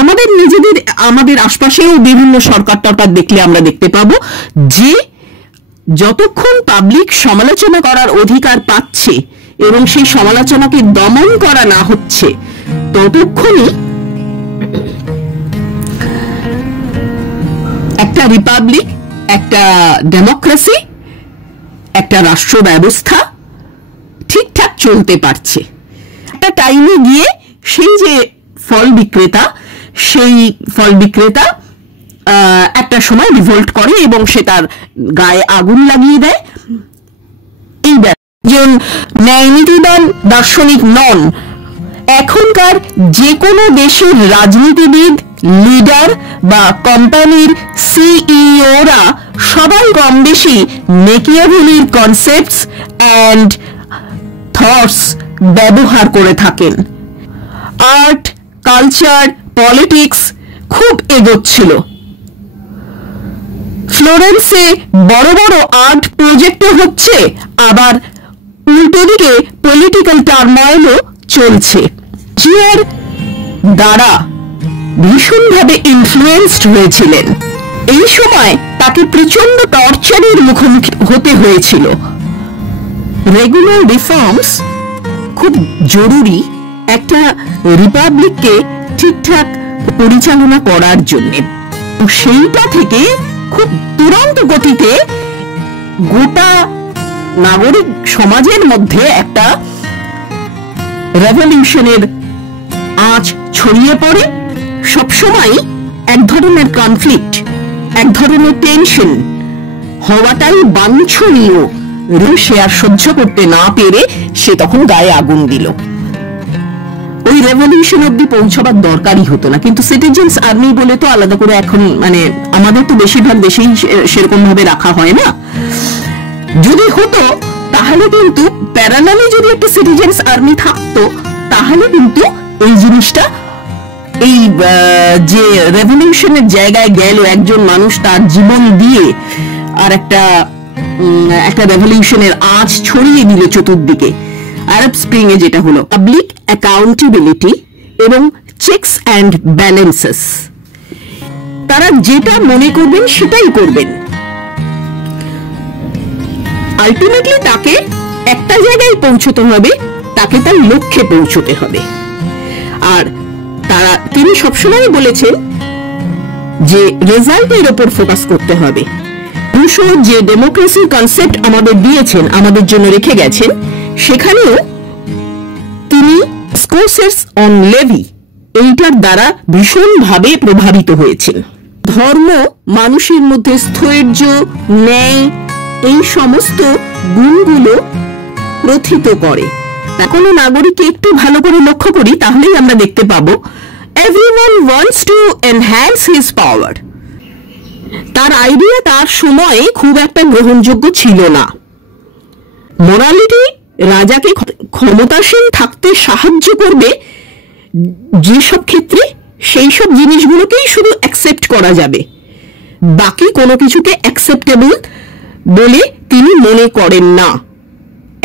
আমাদের নিজেদের আমাদের আশপাশেও বিভিন্ন সরকার টরকার দেখলে আমরা দেখতে পাবো যে যতক্ষণ পাবলিক সমালোচনা করার অধিকার পাচ্ছে এবং সেই সমালোচনাকে দমন করা না হচ্ছে ততক্ষণই একটা রিপাবলিক, একটা ডেমোক্রেসি, একটা রাষ্ট্র ব্যবস্থা ঠিকঠাক চলতে পারছে। একটা টাইমে গিয়ে সেই যে ফল বিক্রেতা একটা সময় রিভোল্ট করে এবং সে তার গায়ে আগুন লাগিয়ে দেয়। এই একজন ন্যায়নীতিবান দার্শনিক নন, এখনকার যে কোনো দেশের রাজনীতিবিদ, লিডার বা কোম্পানির সিইওরা সবাই কম বেশি মেকিয়াভেলির কনসেপ্টস অ্যান্ড থটস ব্যবহার করে থাকেন। আর্ট, কালচার, পলিটিক্স খুব এগোচ্ছিল। ফ্লোরেন্সে বড় বড় আর্ট প্রজেক্টও হচ্ছে, আবার উল্টো দিকে পলিটিক্যাল টার্ময়েলও চলছে। জিয়ার দ্বারা ভীষণভাবে ইনফ্লুয়েন্সড হয়েছিলেন। এই সময় তাকে প্রচন্ড টর্চারের মুখোমুখি হতে হয়েছিল। রেগুলার রিফর্মস খুব জরুরি একটা রিপাবলিককে ঠিকঠাক পরিচালনা করার জন্য। সেইটা থেকে খুব তুরন্ত গতিতে গোটা নাগরিক সমাজের মধ্যে একটা রেভলিউশনের আঁচ ছড়িয়ে পড়ে। সবসময় এক ধরনের কনফ্লিক্ট, এক ধরনের টেনশন হওয়াটাই বাঞ্ছনীয়। সে আর সহ্য করতে না পেরে সে তখন গায়ে আগুন দিল। ওই রেভলিউশন অব্দি পৌঁছবার দরকারই হতো না, কিন্তু সিটিজেন্স আর্মি বলে তো আলাদা করে এখন মানে আমাদের তো বেশিরভাগ দেশেই সেরকম ভাবে রাখা হয় না। যদি হতো তাহলে কিন্তু প্যারালালি যদি একটা সিটিজেন্স আর্মি থাকতো তাহলে কিন্তু এই জিনিসটা, এই যে রেভলিউশনের জায়গায় গেল একজন মানুষ তার জীবন দিয়ে আর একটা রেভলিউশনের আঁচ ছড়িয়ে দিল চতুর্দিকে। আরব স্প্রিং এ যেটা হলো পাবলিক অ্যাকাউন্টেবিলিটি এবং চেকস অ্যান্ড ব্যালেন্সেস, তারা যেটা মনে করবেন সেটাই করবেন। আলটিমেটলি তাকে একটা জায়গায় পৌঁছতে হবে, তাকে তার লক্ষ্যে পৌঁছতে হবে। আর তিনি সবসময় বলেছেন যে রেজাল্টের উপর ফোকাস করতে হবে। রুশো যে ডেমোক্রেসির কনসেপ্ট আমাদের দিয়েছেন, আমাদের জন্য রেখে গেছেন, সেখানেও তিনি ডিসকোর্সেস অন লেভি এইটার দ্বারা ভীষণভাবে প্রভাবিত হয়েছেন। ধর্ম মানুষের মধ্যে স্থৈর্য, ন্যায় এই সমস্ত গুণগুলো প্রথিত করে। কোনো নাগরিককে একটু ভালো করে লক্ষ্য করি তাহলেই আমরা দেখতে পাবো everyone wants to enhance his পাওয়ার। তার আইডিয়া তার সময়ে খুব একটা গ্রহণযোগ্য ছিল না। মোরালিটি রাজাকে ক্ষমতাসীন থাকতে সাহায্য করবে যেসব ক্ষেত্রে, সেই সব জিনিসগুলোকেই শুধু অ্যাকসেপ্ট করা যাবে, বাকি কোনো কিছুকে অ্যাকসেপ্টেবল বলে তিনি মনে করেন না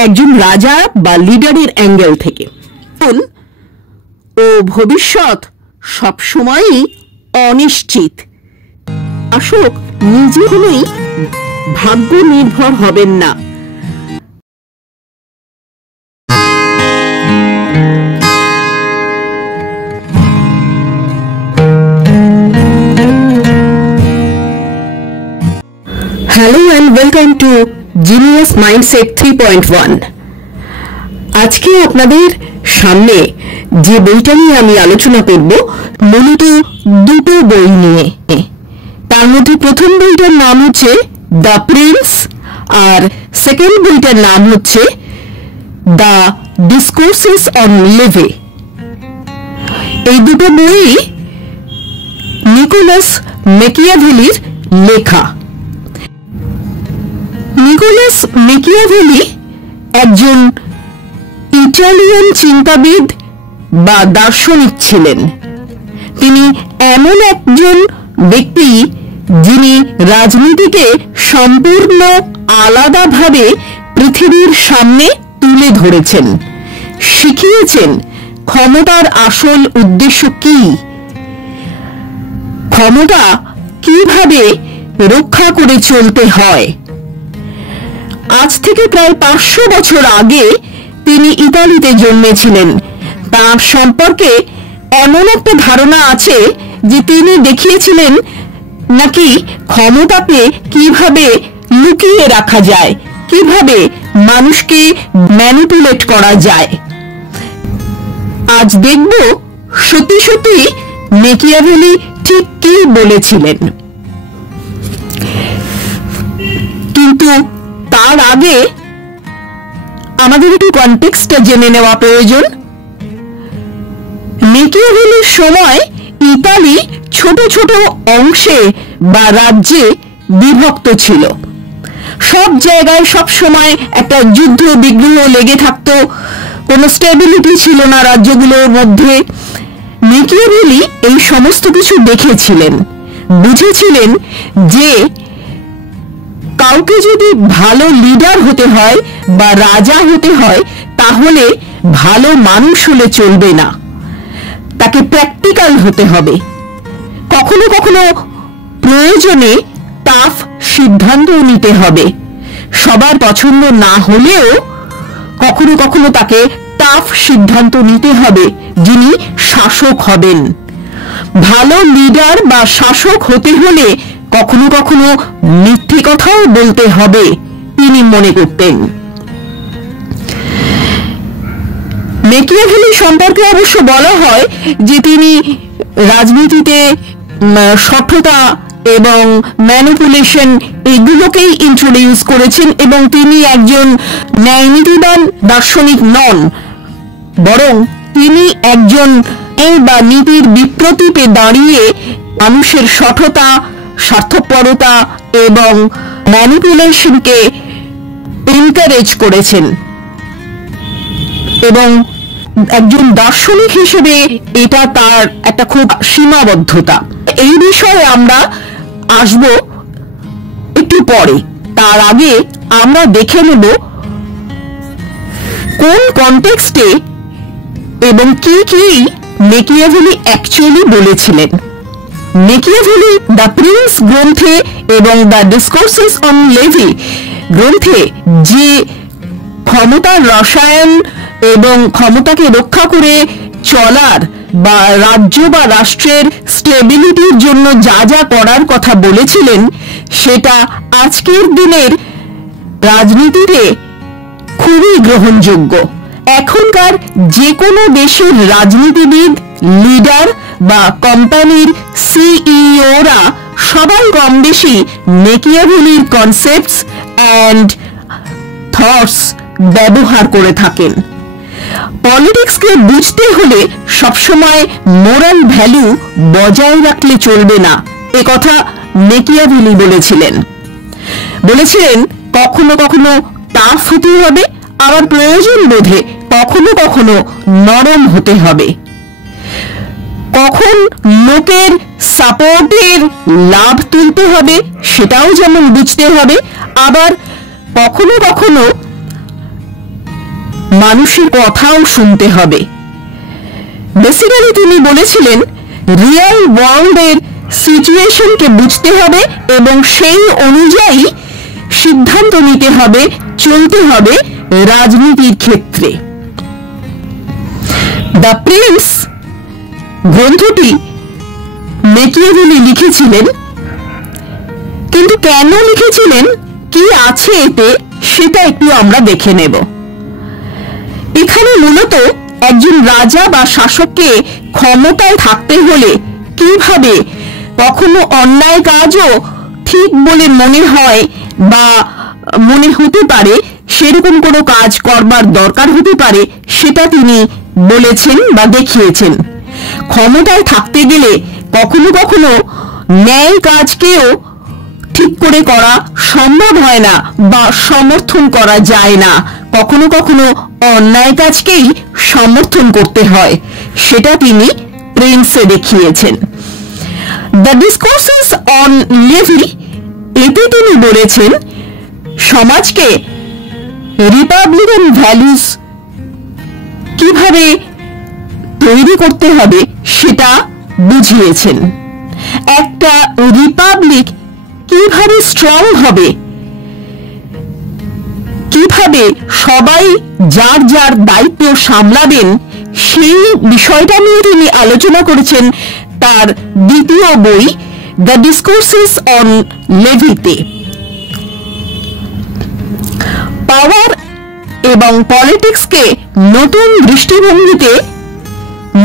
একজন রাজা বা লিডারের অ্যাঙ্গেল থেকে। ও ভবিষ্যৎ সবসময়ই অনিশ্চিত। শাসক নিজে হলেই ভাগ্য নির্ভর হবেন না। Hello and welcome to genius mindset 3.1। আজকে আপনাদের সামনে যে বইটা নিয়ে আমি আলোচনা করব মূলত দুটো বই নিয়ে। তার মধ্যে প্রথম বইটার নাম হচ্ছে দ্য প্রিন্স আর সেকেন্ড বইটার নাম হচ্ছে দ্য ডিসকোর্সেস অন লেভি। এই দুটো বই নিকোলাস মেকিয়াভেলির লেখা। নিকোলাস মেকিয়াভেলি একজন ইটালিয়ান চিন্তাবিদ বা দার্শনিক ছিলেন। তিনি এমন একজন ব্যক্তি যিনি রাজনীতিকে সম্পূর্ণ আলাদাভাবে পৃথিবীর সামনে তুলে ধরেছেন, শিখিয়েছেন ক্ষমতার আসল উদ্দেশ্য কি, ক্ষমতা কিভাবে রক্ষা করে চলতে হয়। আজ থেকে প্রায় 500 বছর আগে তিনি ইতালিতে জন্মেছিলেন। তার সম্পর্কে এমন একটা ধারণা আছে যে তিনি দেখিয়েছিলেন নাকি ক্ষমতাকে কিভাবে লুকিয়ে রাখা যায়, কিভাবে মানুষকে ম্যানিপুলেট করা যায়। আজ দেখব সত্যি সত্যি মেকিয়াভেলি ঠিক কি বলেছিলেন। কিন্তু তার আগে আমাদের একটু কনটেক্সটটা জেনে নেওয়া প্রয়োজন। মেকিয়াভেলির সময় ইতালি ছোট ছোট অংশে বা রাজ্যে বিভক্ত ছিল। সব জায়গায় সব সময় একটা যুদ্ধ বিগ্রহ লেগে থাকতো, কোনো স্টেবিলিটি ছিল না রাজ্যগুলোর মধ্যে। মেকিয়াভেলি এই সমস্ত কিছু দেখেছিলেন, বুঝেছিলেন যে কাউকে যদি ভালো লিডার হতে হয় বা রাজা হতে হয় তাহলে ভালো মানুষ হলে চলবে না, তাকে প্র্যাকটিক্যাল হতে হবে। কখনো কখনো প্রয়োজনে টাফ সিদ্ধান্ত নিতে হবে, সবার পছন্দ না হলেও কখনো কখনো তাকে টাফ সিদ্ধান্ত নিতে হবে যিনি শাসক হবেন। ভালো লিডার বা শাসক হতে হলে কখনো কখনো মিথ্যে কথাও বলতে হবে তিনি মনে করতেন। মেকিয়াভেলি সম্পর্কে অবশ্য বলা হয় যে তিনি রাজনীতিতে সঠতা এবং ম্যানিপুলেশন এগুলোকেই ইন্ট্রোডিউস করেছেন, এবং তিনি একজন ন্যায়নীতিবান দার্শনিক নন, বরং তিনি একজন বা নীতির বিপ্রতীপে দাঁড়িয়ে মানুষের সঠতা, স্বার্থপরতা এবং ম্যানিপুলেশনকে এনকারেজ করেছেন। এবং একজন দার্শনিক হিসেবে এটা তার একটা খুব সীমাবদ্ধতা। এই বিষয়ে আমরা আসব একটু পরে। তার আগে আমরা দেখে নেব কোন কনটেক্সটে এবং কি কি মেকিয়াভেলি অ্যাকচুয়ালি বলেছিলেন। মেকিয়াভেলি দ্য প্রিন্স গ্রন্থে এবং দ্য ডিসকোর্সেস অন লেভি গ্রন্থে যে ক্ষমতার রসায়ন এবং ক্ষমতাকে রক্ষা করে চলার বা রাজ্য বা রাষ্ট্রের স্টেবিলিটির জন্য যা যা করার কথা বলেছিলেন সেটা আজকের দিনের রাজনীতিতে খুবই গ্রহণযোগ্য। এখনকার যে কোনো দেশের রাজনীতিবিদ, লিডার বা কোম্পানির সিইওরা সবাই কম বেশি মেকিয়াভেলির কনসেপ্টস অ্যান্ড থটস ব্যবহার করে থাকেন। পলিটিক্সকে বুঝতে হলে সবসময় মোরাল ভ্যালু বজায় রাখলে চলবে না, এ কথা মেকিয়াভেলি বলেছিলেন। কখনো কখনো টাফ হতে হবে, আবার প্রয়োজন বোধে কখনো কখনো নরম হতে হবে। কখন লোকের সাপোর্টের লাভ তুলতে হবে সেটাও যেমন বুঝতে হবে, আবার কখনো কখনো মানুষের কথাও শুনতে হবে। বেসিক্যালি তিনি বলেছিলেন রিয়েল ওয়ার্ল্ডের সিচুয়েশনকে বুঝতে হবে এবং সেই অনুযায়ী সিদ্ধান্ত নিতে হবে, চলতে হবে রাজনীতির ক্ষেত্রে। দ্য প্রিন্স গ্রন্থটি মেকিয়াভেলি লিখেছিলেন, কিন্তু কেন লিখেছিলেন, কি আছে এতে, সেটা একটু আমরা দেখে নেব। এখানে মূলত একজন রাজা বা শাসককে ক্ষমতায় থাকতে হলে কিভাবে কখনো অন্যায় কাজও ঠিক বলে মনে হয় বা মনে হতে পারে সেরকম কোনো কাজ করবার দরকার হতে পারে সেটা তিনি বলেছেন বা দেখিয়েছেন। ক্ষমতায় থাকতে গেলে কখনো কখনো ন্যায় কাজকেও ঠিক করে করা সম্ভব হয় না বা সমর্থন করা যায় না, কখনো কখনো অন্যায় কাজকেই সমর্থন করতে হয়, সেটা তিনি প্রিন্সে দেখিয়েছেন। দ্য ডিসকোর্সেস অন লেভি এতে তিনি বলেছেন সমাজকে রিপাবলিকান ভ্যালুস কিভাবে তৈরি করতে হবে সেটা বুঝিয়েছেন। একটা রিপাবলিক কিভাবে স্ট্রং হবে, কিভাবে সবাই যার যার দায়িত্ব সামলাবেন, সেই বিষয়টা নিয়ে তিনি আলোচনা করেছেন তার দ্বিতীয় বই দ্য ডিসকোর্সেস অন লেভিতে। পাওয়ার এবং পলিটিক্সকে নতুন দৃষ্টিভঙ্গিতে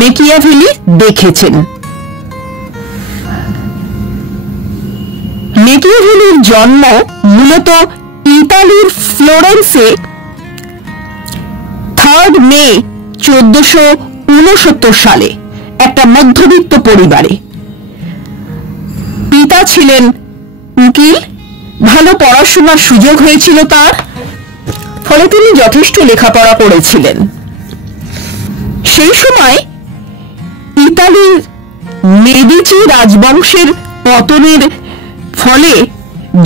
মেকিয়াভেলি দেখেছেন। মেকিয়াভেলির জন্ম মূলত ইতালির ফ্লোরেন্সে 3 মে 1469 সালে একটা মধ্যবিত্ত পরিবারে। পিতা ছিলেন উকিল, ভালো পড়াশোনার সুযোগ হয়েছিল তার, ফলে তিনি যথেষ্ট লেখাপড়া করেছিলেন। সেই সময় ইতালির মেদিচি রাজবংশের পতনের ফলে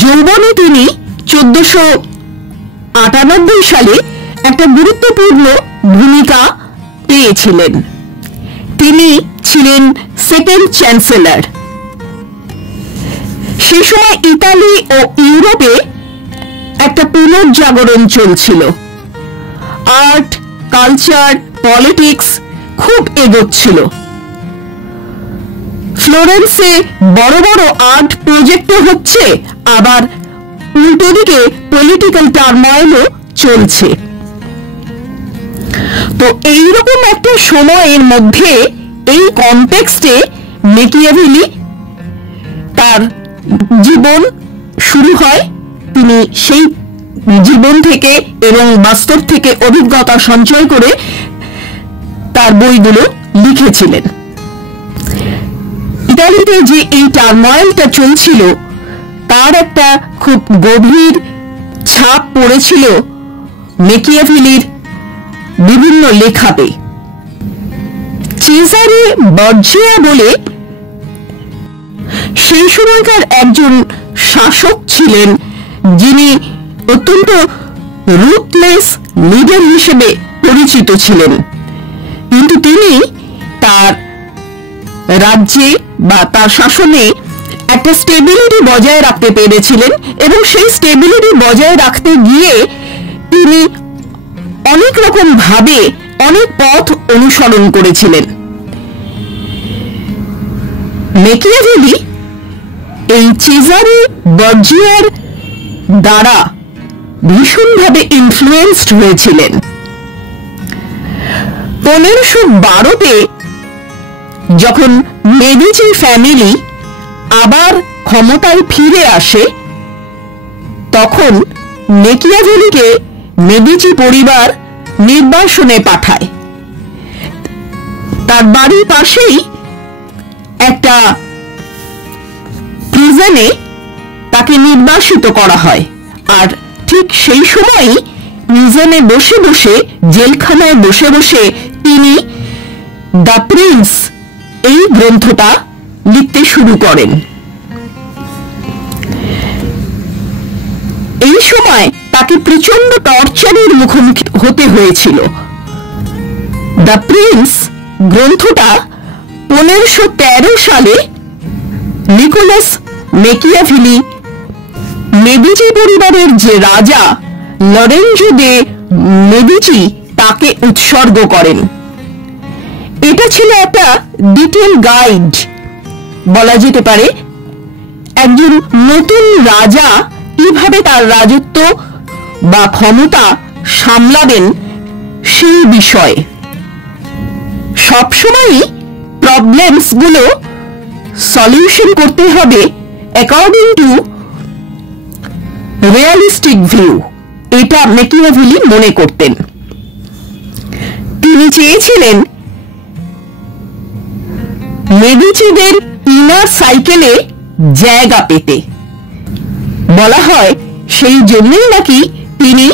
যৌবনে তিনি 1498 সালে একটা গুরুত্বপূর্ণ ভূমিকা পেয়েছিলেন। তিনি ছিলেন সেকেন্ড চ্যান্সেলর। সেই সময় ইতালি ও ইউরোপে একটা পুনর্জাগরণ চলছিল। আর্ট, কালচার, পলিটিক্স খুব এগোচ্ছিল। ফ্লোরেন্সে বড় বড় আর্ট প্রজেক্টও হচ্ছে, আবার উল্টো দিকে পলিটিক্যাল টার্ময়েলও চলছে। তো এইরকম একটা সময়ের মধ্যে, এই কনটেক্সটে মেকিয়াভেলি তার জীবন শুরু হয়। তিনি সেই জীবন থেকে এবং বাস্তব থেকে অভিজ্ঞতা সঞ্চয় করে তার বইগুলো লিখেছিলেন। ইতালিতে যে এই টার্ময়েলটা চলছিল তার একটা খুব গভীর ছাপ পড়েছিল মেকিয়াভেলির বিভিন্ন লেখাতে। চেজারে বর্জিয়া বলে সেই সময়কার একজন শাসক ছিলেন, যিনি অত্যন্ত রুথলেস লিডার হিসেবে পরিচিত ছিলেন, কিন্তু তিনি তার রাজ্যে বা তার শাসনে একটা স্টেবিলিটি বজায় রাখতে পেরেছিলেন, এবং সেই স্টেবিলিটি বজায় রাখতে গিয়ে তিনি অনেক রকম ভাবে অনেক পথ অনুসরণ করেছিলেন। মেকিয়াভেলি এই চেজারে বর্জিয়ার দ্বারা ভীষণভাবে ইনফ্লুয়েন্সড হয়েছিলেন। 1512-তে যখন মেডিচি ফ্যামিলি আবার ক্ষমতায় ফিরে আসে, তখন মেকিয়াভেলিকে মেডিচি পরিবার নির্বাসনে পাঠায়। তার বাড়ির পাশেই একটা প্রিজনে তাকে নির্বাসিত করা হয়, আর ঠিক সেই সময়ই প্রিজনে বসে বসে, জেলখানায় বসে বসে তিনি দ্য প্রিন্স এই গ্রন্থটা লিখতে শুরু করেন। এই সময় তাকে প্রচন্ড টর্চারের মুখোমুখি হতে হয়েছিল। দ্য প্রিন্স গ্রন্থটা 1513 সালে নিকোলাস মেকিয়াভেলি মেডিচি পরিবারের যে রাজা লরেঞ্জো দে মেডিচি তাকে উৎসর্গ করেন। এটা ছিল একটা ডিটেল গাইড, বলা যেতে পারে একজন নতুন রাজা কিভাবে তার রাজত্ব বা ক্ষমতা সামলাবেন সেই বিষয়ে। সবসময়ই প্রবলেমস গুলো সলিউশন করতে হবে অ্যাকর্ডিং টু রিয়ালিস্টিক ভিউ, এটা মেকিয়াভেলি মনে করতেন। তিনি চেয়েছিলেন মেডিচিদের ইনার সাইকেলে জায়গা পেতে। বলা হয় সেই জন্যই নাকি তিনি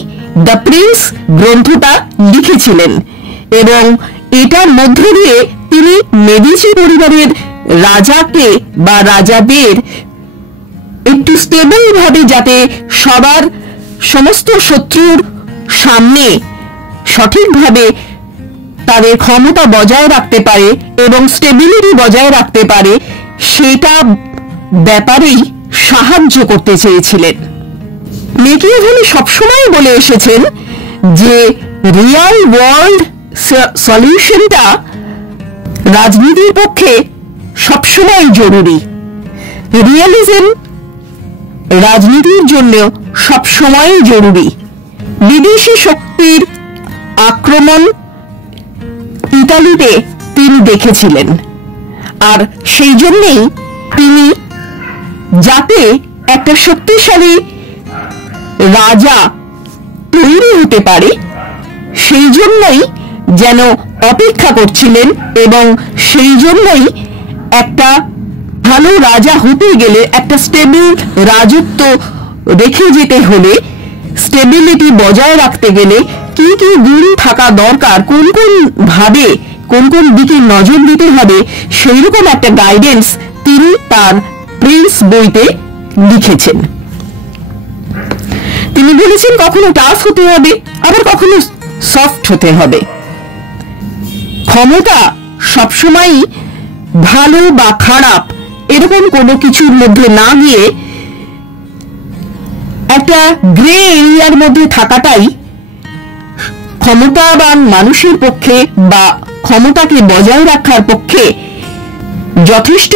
দ্য প্রিন্স গ্রন্থটা লিখেছিলেন, এবং এটার মধ্য দিয়ে তিনি মেডিচি পরিবারের রাজাকে বা রাজাদের একটু স্টেবল ভাবে, যাতে সবার সমস্ত শত্রুর সামনে সঠিকভাবে তাদের ক্ষমতা বজায় রাখতে পারে এবং স্টেবিলিটি বজায় রাখতে পারে, সেটা ব্যাপারেই সাহায্য করতে চেয়েছিলেন। মেকিয়াভেলি সবসময় বলে এসেছেন যে রিয়াল ওয়ার্ল্ড সলিউশনটা রাজনীতির পক্ষে সবসময় জরুরি। রিয়ালিজম রাজনীতির জন্য সবসময় জরুরি। বিদেশি শক্তির আক্রমণ ইতালিতে তিনি দেখেছিলেন, আর সেই জন্যেই তিনি যাতে একটা শক্তিশালী রাজা তৈরি হতে পারে সেই জন্যই যেন অপেক্ষা করছিলেন, এবং সেই জন্যই একটা ভালো রাজা হতে গেলে একটা স্টেবল রাজত্ব রেখে যেতে হলে, স্টেবিলিটি বজায় রাখতে গেলে কি কি গুণ থাকা দরকার, কোন কোন ভাবে কোন কোন দিকে নজর দিতে হবে, সেই রকম একটা গাইডেন্স তিনি তার প্রিন্স বইতে লিখেছেন। তিনি বলেছেন কখনো টাফ হতে হবে, আবার কখনো সফট হতে হবে। ক্ষমতা সবসময়ই ভালো বা খারাপ এরকম কোনো কিছুর মধ্যে না গিয়ে একটা গ্রে এরিয়ার মধ্যে থাকাটাই ক্ষমতাবান মানুষের পক্ষে বা ক্ষমতাকে বজায় রাখার পক্ষে যথেষ্ট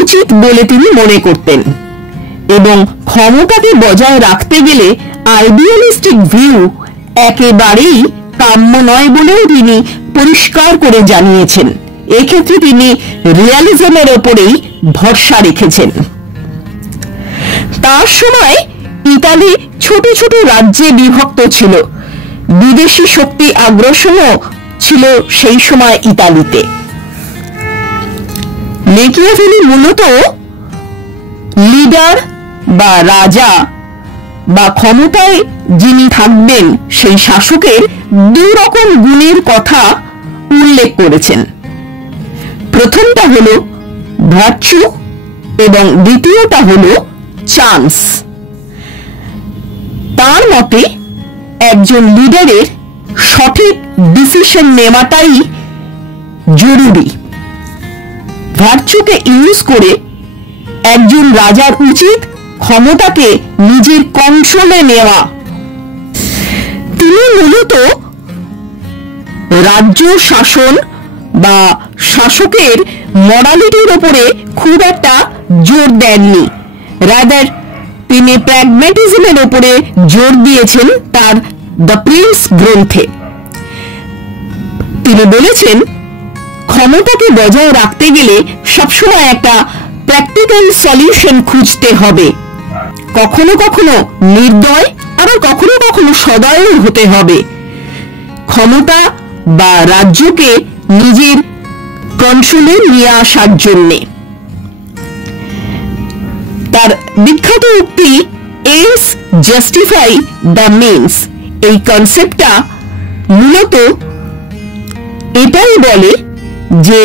উচিত বলে তিনি মনে করতেন। এবং ক্ষমতাকে বজায় রাখতে গেলে আইডিয়ালিস্টিক ভিউ একেবারেই কাম্য নয় বলেও তিনি পরিষ্কার করে জানিয়েছেন। এক্ষেত্রে তিনি রিয়ালিজমের ওপরেই ভরসা রেখেছেন। তার সময় ইতালি ছোট ছোট রাজ্যে বিভক্ত ছিল, বিদেশি শক্তি আগ্রাসনও ছিল সেই সময় ইতালিতে। মেকিয়াভেলি মূলত লিডার বা রাজা বা ক্ষমতায় যিনি থাকবেন সেই শাসকের দুই রকম গুণের কথা উল্লেখ করেছেন। প্রথমটা হলো ভার্চু এবং দ্বিতীয়টা হলো চান্স। তার মতে একজন লিডারের সঠিক ডিসিশন নেওয়াটাই জরুরি। ভার্চুকে ইউজ করে একজন রাজার উচিত ক্ষমতাকে নিজের কন্ট্রোলে নেওয়া। তিনি মূলত রাজ্য শাসন বা শাসকের মরালিটির উপরে খুব একটা জোর দেননি, রাদার তিনি প্র্যাগম্যাটিজমের উপরে জোর দিয়েছেন তার দ্য প্রিন্স গ্রন্থে। তিনি বলেছেন ক্ষমতাকে বজায় রাখতে গেলে সবসময় একটা প্র্যাকটিক্যাল সলিউশন খুঁজতে হবে। কখনো কখনো নির্দয়, আবার কখনো কখনো সদয় হতে হবে ক্ষমতা বা রাজ্যকে নিজের কন্ট্রোলে নিয়ে আসার জন্যে। তার বিখ্যাত উক্তি এন্ডস জাস্টিফাই দ্য মিনস, এই কনসেপ্টটা মূলত এটাই বলে যে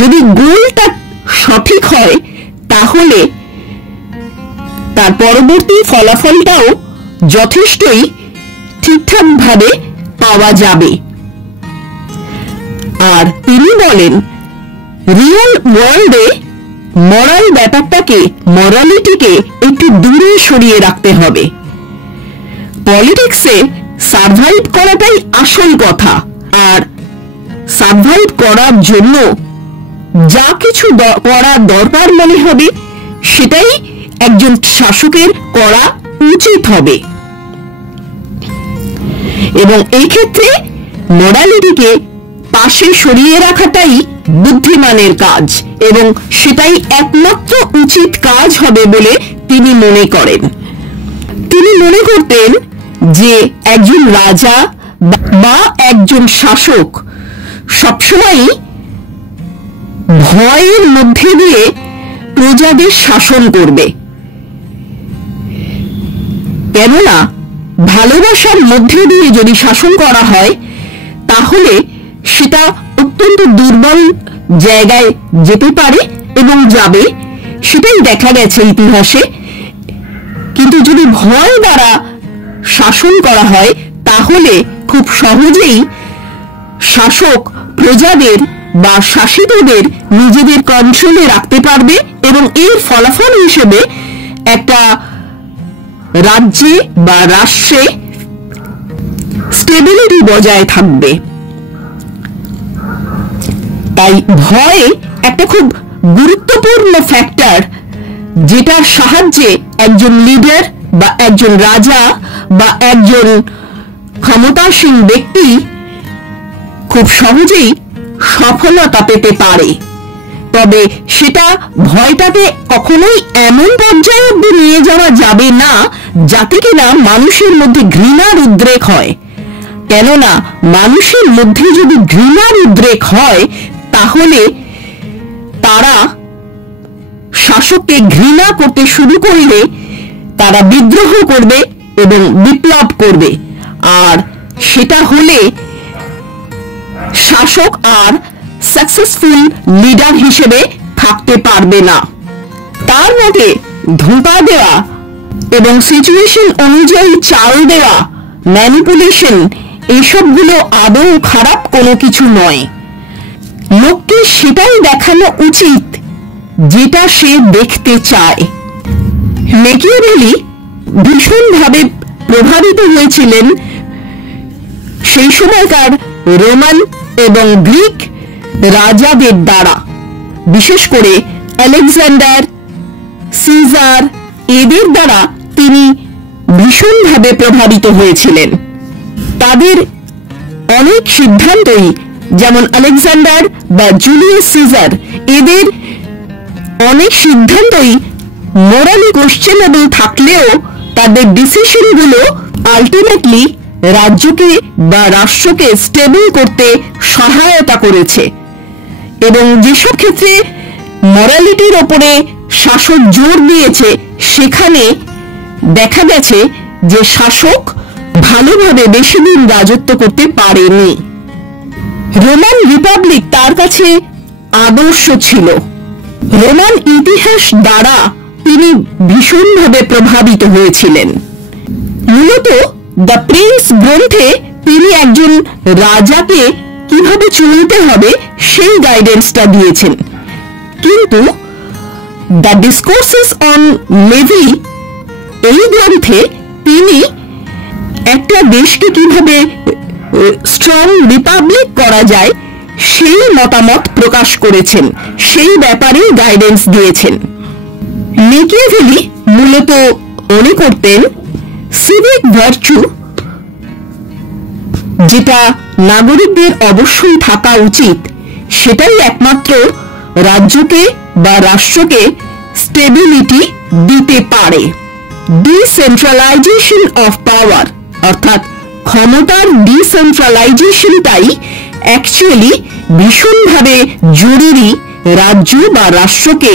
যদি গোলটা সঠিক হয় তাহলে তার পরবর্তী ফলাফলটাও যথেষ্টই ঠিকঠাক ভাবে পাওয়া যাবে। আর তিনি বলেন রিয়েল ওয়ার্ল্ডে মরাল ব্যাপারটাকে, মরালিটিকে একটু দূরে সরিয়ে রাখতে হবে। পলিটিক্সে সার্ভাইভ করাটাই আসল কথা, আর সার্ভাইভ করার জন্য যা কিছু করা দরকার মনে হবে সেটাই একজন শাসকের করা উচিত হবে। এবং এই ক্ষেত্রে মোরালিটিকে পাশে সরিয়ে রাখাটাই বুদ্ধিমানের কাজ, এবং সেটাই একমাত্র উচিত কাজ হবে বলে তিনি মনে করেন। তিনি মনে করতেন যে একজন রাজা বা একজন শাসক সবসময়ই ভয়ের মধ্যে দিয়ে প্রজাদের শাসন করবে, কেননা ভালোবাসার মধ্যে দিয়ে যদি শাসন করা হয় তাহলে সেটা অত্যন্ত দুর্বল জায়গায় যেতে পারে এবং যাবে, সেটাই দেখা গেছে ইতিহাসে। কিন্তু যদি ভয় দ্বারা শাসন করা হয় তাহলে খুব সহজেই শাসক প্রজাদের বা শাসিতদের নিজেদের কন্ট্রোলে রাখতে পারবে এবং এর ফলাফল হিসেবে একটা রাজ্যে বা রাষ্ট্রে স্টেবিলিটি বজায় থাকবে। তাই ভয় একটা খুব গুরুত্বপূর্ণ ফ্যাক্টর, যেটার সাহায্যে একজন লিডার বা একজন রাজা বা একজন ক্ষমতাসীন ব্যক্তি খুব সহজেই সফলতা পেতে পারে। তবে সেটা ভয়টাকে কখনোই এমন পর্যায়ে অবধি নিয়ে যাওয়া যাবে না যাতে কিনা মানুষের মধ্যে ঘৃণার উদ্রেক হয়। কেননা মানুষের মধ্যে যদি ঘৃণার উদ্রেক হয় তাহলে তারা শাসককে ঘৃণা করতে শুরু করলে তারা বিদ্রোহ করবে এবং বিপ্লব করবে, আর সেটা হলে শাসক আর সাকসেসফুল লিডার হিসেবে থাকতে পারবে না। তার মতে ধোঁকা দেওয়া এবং সিচুয়েশন অনুযায়ী চাল দেওয়া, ম্যানিপুলেশন, এইসবগুলো আদৌ খারাপ কোনো কিছু নয়। লোককে সেটাই দেখানো উচিত যেটা সে দেখতে চায়। মেকিয়াভেলি ভীষণভাবে প্রভাবিত হয়েছিলেন সেই সময়কার রোমান এবং গ্রিক রাজাদের দ্বারা, বিশেষ করে আলেকজান্ডার, সিজার, এদের দ্বারা তিনি ভীষণভাবে প্রভাবিত হয়েছিলেন। তাদের অনেক সিদ্ধান্তই, যেমন আলেকজান্ডার বা জুলিয়াস সিজার, এদের অনেক সিদ্ধান্তই মোরালি কোশ্চেনেবল থাকলেও তাদের ডিসিশনগুলো আলটিমেটলি রাজ্যকে বা রাষ্ট্রকে স্টেবল করতে সহায়তা করেছে। এবং যেসব ক্ষেত্রে মরালিটির ওপরে শাসক জোর দিয়েছে সেখানে দেখা গেছে যে শাসক ভালোভাবে বেশি দিন রাজত্ব করতে পারেনি। রোমান রিপাবলিক তার কাছে আদর্শ ছিল। রোমান ইতিহাস দ্বারা তিনি ভীষণভাবে প্রভাবিত হয়েছিলেন। মূলত দ্য প্রিন্স গ্রন্থে তিনি একজন রাজাকে কিভাবে চলতে হবে সেই গাইডেন্সটা দিয়েছেন, কিন্তু দ্য ডিসকোর্সেস অন লেভি এই গ্রন্থে তিনি একটা দেশকে কিভাবে স্ট্রং রিপাবলিক করা যায় সেই মতামত প্রকাশ করেছেন, সেই ব্যাপারে গাইডেন্স দিয়েছেন। মেকিয়াভেলি মূলত মনে করতেন সিভিক ভার্চু, যেটা নাগরিকদের অবশ্যই থাকা উচিত, সেটাই একমাত্র রাজ্যকে বা রাষ্ট্রকে স্টেবিলিটি দিতে পারে। ডিসেন্ট্রালাইজেশন অফ পাওয়ার, অর্থাৎ ক্ষমতার ডিসেন্ট্রালাইজেশনটাই অ্যাকচুয়ালি ভীষণভাবে জরুরি রাজ্য বা রাষ্ট্রকে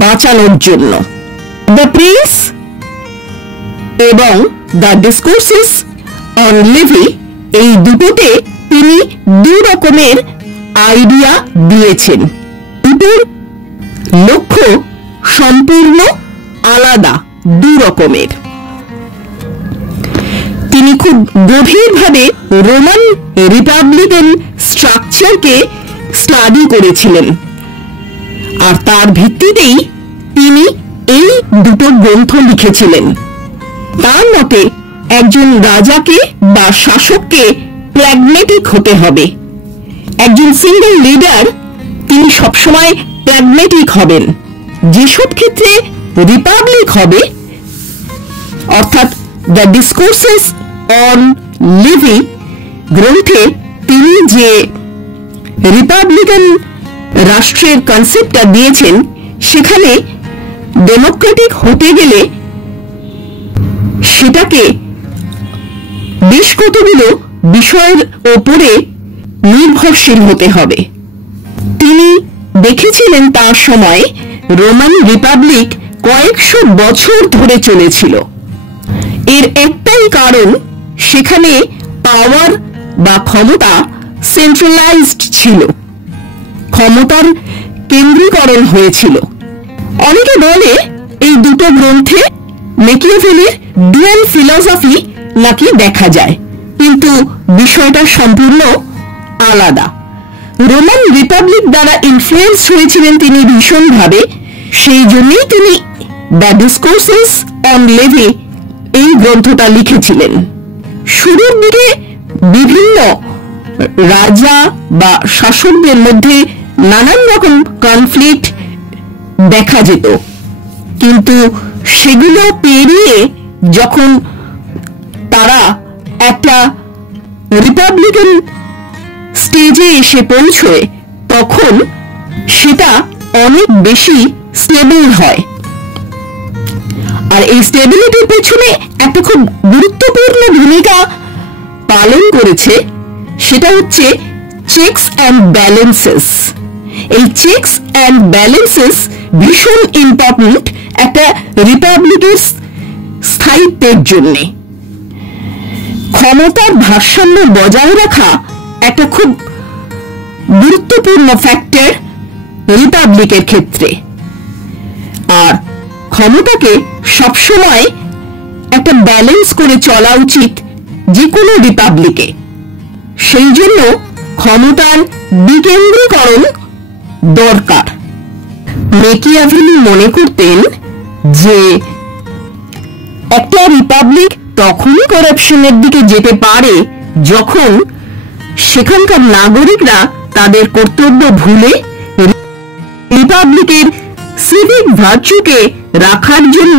বাঁচানোর জন্য। দ্য প্রিন্স এবং দ্য ডিসকোর্সেস অন লেভি এই দুটোতে তিনি দুই রকমের আইডিয়া দিয়েছেন। দুটোর লক্ষ্য সম্পূর্ণ আলাদা, দুই রকমের। তিনি খুব গভীরভাবে রোমান রিপাবলিকান স্ট্রাকচারকে স্টাডি করেছিলেন, আর তার ভিত্তিতেই তিনি এই দুটো গ্রন্থ লিখেছিলেন। তার মতে একজন রাজাকে বা শাসককে প্র্যাগম্যাটিক হতে হবে। একজন সিঙ্গেল লিডার তিনি সবসময় প্র্যাগম্যাটিক হবেন। যেসব ক্ষেত্রে রিপাবলিক হবে, অর্থাৎ দ্য ডিসকোর্সেস অন লিভি গ্রন্থে তিনি যে রিপাবলিকান রাষ্ট্রের কনসেপ্টটা দিয়েছেন, সেখানে ডেমোক্রেটিক হতে গেলে সেটাকে বেশ কতগুলো বিষয়ের ওপরে নির্ভরশীল হতে হবে। তিনি দেখেছিলেন তার সময় রোমান রিপাবলিক কয়েকশো বছর ধরে চলেছিল। এর একটাই কারণ, সেখানে পাওয়ার বা ক্ষমতা সেন্ট্রালাইজড ছিল, ক্ষমতার কেন্দ্রীকরণ হয়েছিল। অনেকে বলে এই দুটো গ্রন্থে মেকিয়াভেলির ডুয়াল ফিলসফি নাকি দেখা যায়, কিন্তু বিষয়টা সম্পূর্ণ আলাদা। রোমান রিপাবলিক দ্বারা ইনফ্লুয়েন্স হয়েছিলেন তিনি ভীষণভাবে, সেই জন্যই তিনি দ্য ডিসকোর্সেস অন লেভি এই গ্রন্থটা লিখেছিলেন। শুরুর দিকে বিভিন্ন রাজা বা শাসকদের মধ্যে নানান রকম কনফ্লিক্ট দেখা যেত, কিন্তু সেগুলো পেরিয়ে যখন তারা একটা রিপাবলিকান স্টেজে এসে পৌঁছয় তখন সেটা অনেক বেশি স্টেবল হয়। আর এই স্টেবিলিটির পেছনে একটা খুব গুরুত্বপূর্ণ ভূমিকা পালন করেছে, সেটা হচ্ছে চেকস অ্যান্ড ব্যালেন্সেস। এই চেকস অ্যান্ড ব্যালেন্সেস ভীষণ ইম্পর্টেন্ট একটা রিপাবলিকের স্থায়িত্বের জন্য। ক্ষমতার ভারসাম্য বজায় রাখা একটা খুব গুরুত্বপূর্ণ ফ্যাক্টর রিপাবলিকের ক্ষেত্রে, আর ক্ষমতাকে সবসময় একটা ব্যালেন্স করে চলা উচিত যে কোনো রিপাবলিকে। সেই জন্য ক্ষমতার বিকেন্দ্রীকরণ দরকার। মেকিয়াভেলি মনে করতেন যে একটা রিপাবলিক তখনই করাপশনের দিকে যেতে পারে যখন সেখানকার নাগরিকরা তাদের কর্তব্য ভুলে রিপাবলিকের সিভিক ভার্চুকে রাখার জন্য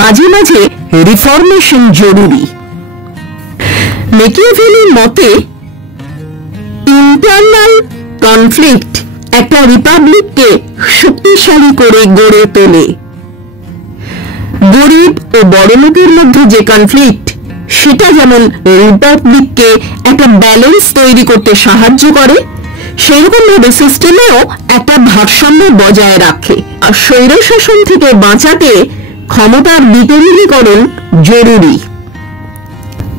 মাঝে মাঝে রিফরমেশন জরুরি। মেকিয়াভেলির মতে ইন্টারনাল কনফ্লিক্ট একটা রিপাবলিককে শক্তিশালী করে গড়ে তোলে। গরিব ও বড়লোকের মধ্যে যে কনফ্লিক্ট, সেটা যেমন রিপাবলিককে একটা ব্যালেন্স তৈরি করতে সাহায্য করে, সেরকম ভাবে সিস্টেমেও একটা ভারসাম্য বজায় রাখে। আর স্বৈরশাসন থেকে বাঁচাতে ক্ষমতার বিকেন্দ্রীকরণ জরুরি।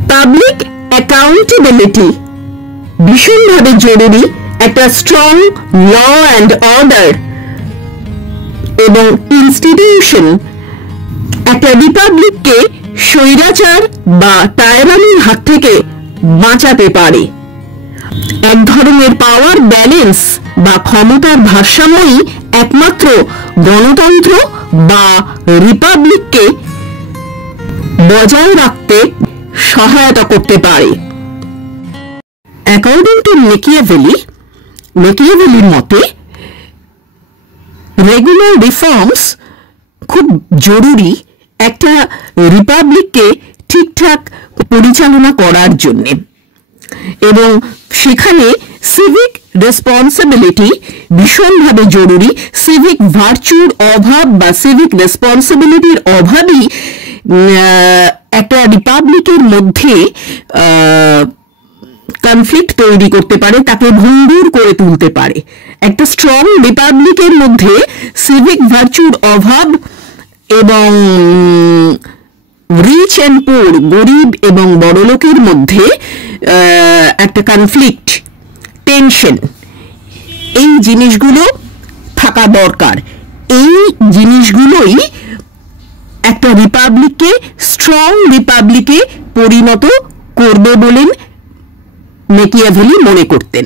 পাবলিক অ্যাকাউন্টেবিলিটি ভীষণভাবে জরুরি। একটা স্ট্রং ল অ্যান্ড অর্ডার এবং ইনস্টিটিউশন একটা রিপাবলিককে স্বৈরাচার বা টায়ারানির হাত থেকে বাঁচাতে পারে। এক ধরনের পাওয়ার ব্যালেন্স বা ক্ষমতার ভারসাম্যই একমাত্র গণতন্ত্র বা রিপাবলিককে বজায় রাখতে সহায়তা করতে পারে। অ্যাকর্ডিং টু মেকিয়াভেলির মতে রেগুলার রিফর্মস খুব জরুরি একটা রিপাবলিককে ঠিকঠাক পরিচালনা করার জন্য, এবং সেখানে সিভিক রেসপন্সিবিলিটি ভীষণভাবে জরুরি। সিভিক ভার্চুর অভাব বা সিভিক রেসপন্সিবিলিটির অভাবই একটা রিপাবলিকের মধ্যে কনফ্লিক্ট তৈরি করতে পারে, তাকে ভঙ্গুর করে তুলতে পারে। একটা স্ট্রং রিপাবলিকের মধ্যে সিভিক ভার্চুর অভাব এবং রিচ অ্যান্ড পুর, গরিব এবং বড়লোকের মধ্যে একটা কনফ্লিক্ট, টেনশন, এই জিনিসগুলো থাকা দরকার। এই জিনিসগুলোই একটা রিপাবলিককে স্ট্রং রিপাবলিকে পরিণত করবে বলেন মেকিয়াভেলি মনে করতেন।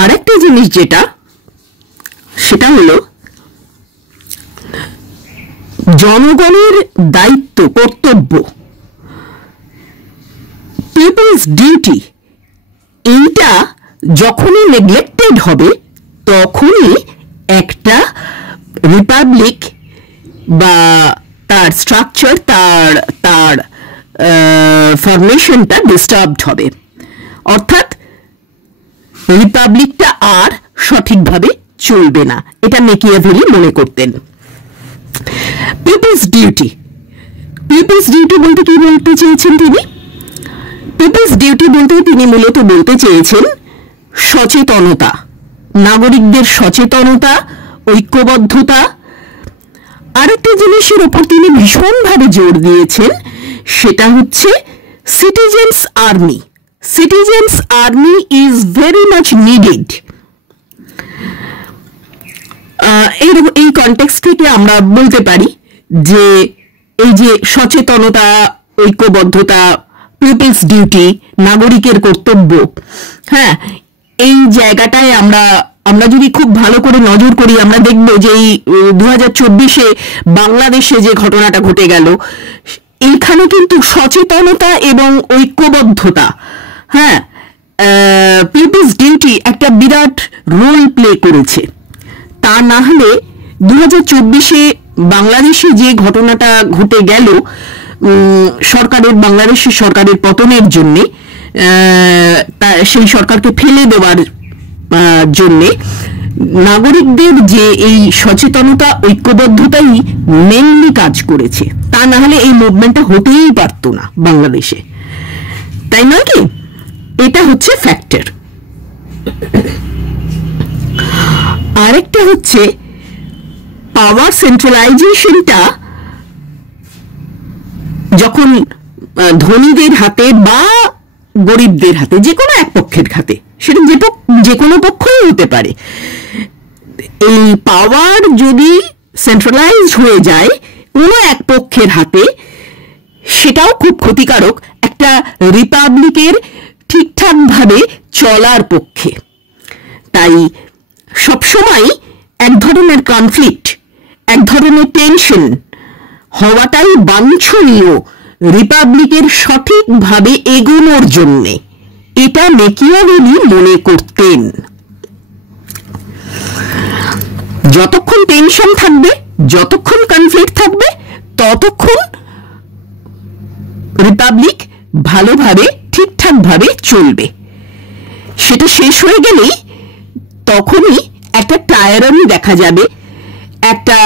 আর একটা জিনিস যেটা, সেটা হলো জনগণের দায়িত্ব, কর্তব্য, পিপলস ডিউটি, এইটা যখনই নেগলেক্টেড হবে তখনই একটা রিপাবলিক বা তার স্ট্রাকচার, তার ফরমেশনটা ডিস্টার্বড হবে, অর্থাৎ রিপাবলিকটা আর সঠিকভাবে চলবে না। এটা মেকিয়াভেলি মনে করতেন। পিপলস ডিউটি বলতে কি বলতে চেয়েছেন তিনি? পিপলস ডিউটি বলতে তিনি মূলত বলতে চেয়েছেন সচেতনতা, নাগরিকদের সচেতনতা, ঐক্যবদ্ধতা। আরেকটা জিনিসের উপর তিনি ভীষণভাবে জোর দিয়েছেন, সেটা হচ্ছে citizens army. Citizens army is very much needed. এই কনটেক্সট থেকে আমরা বলতে পারি যে এই যে সচেতনতা, ঐক্যবদ্ধতা পিপলস ডিউটি, নাগরিকের কর্তব্য। হ্যাঁ, এই জায়গাটায় আমরা যদি খুব ভালো করে নজর করি, আমরা দেখব যে এই 2024-এ বাংলাদেশে যে ঘটনাটা ঘটে গেল, এইখানে কিন্তু সচেতনতা এবং ঐক্যবদ্ধতা, হ্যাঁ, পিপলস ডিউটি একটা বিরাট রোল প্লে করেছে। তা না হলে 2024-এ বাংলাদেশে যে ঘটনাটা ঘটে গেল, বাংলাদেশের সরকারের পতনের জন্যে, সেই সরকারকে ফেলে দেওয়ার জন্যে নাগরিকদের যে এই সচেতনতা, ঐক্যবদ্ধতাই মেনলি কাজ করেছে। তা না হলে এই মুভমেন্টটা হতেই পারত না বাংলাদেশে, তাই নয় কি? এটা হচ্ছে ফ্যাক্টর। আরেকটা হচ্ছে পাওয়ার সেন্ট্রালাইজেশনটা যখন ধনীদের হাতে বা গরিবদের হাতে, যে কোনো এক পক্ষের হাতে, সেটা যে কোনো পক্ষই হতে পারে, এই পাওয়ার যদি সেন্ট্রালাইজড হয়ে যায় কোনো এক পক্ষের হাতে, সেটাও খুব ক্ষতিকারক একটা রিপাবলিকের ঠিকঠাক ভাবে চলার পক্ষে। তাই সবসময় এক ধরনের কনফ্লিক্ট, এক ধরনের টেনশন হওয়াটাই বাঞ্ছনীয় রিপাবলিকের সঠিকভাবে এগোনোর জন্যে, এটা মেকিয়াভেলি মনে করতেন। যতক্ষণ টেনশন থাকবে, যতক্ষণ কনফ্লিক্ট থাকবে, ততক্ষণ রিপাবলিক ভালোভাবে ঠিকঠাকভাবে চলবে। সেটা শেষ হয়ে গেলেই তখনই একটা টায়ারানি দেখা যাবে, একটা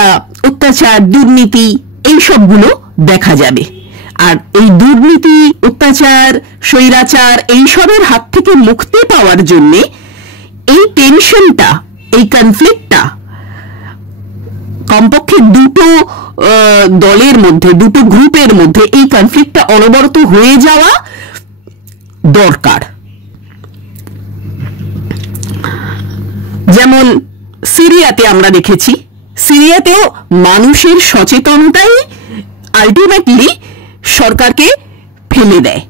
অত্যাচার, দুর্নীতি, এই সবগুলো দেখা যাবে। আর এই দুর্নীতি, অত্যাচার, স্বৈরাচার এইসবের হাত থেকে মুক্তি পাওয়ার জন্য এই টেনশনটা, এই কনফ্লিক্টটা কমপক্ষে দুটো দলের মধ্যে, দুটো গ্রুপের মধ্যে এই কনফ্লিক্টটা অনবরত হয়ে যাওয়া দরকার। যেমন সিরিয়াতে আমরা দেখেছি, সিরিয়াতেও মানুষের সচেতনতাই আলটিমেটলি সরকারকে ফেলে দেয়।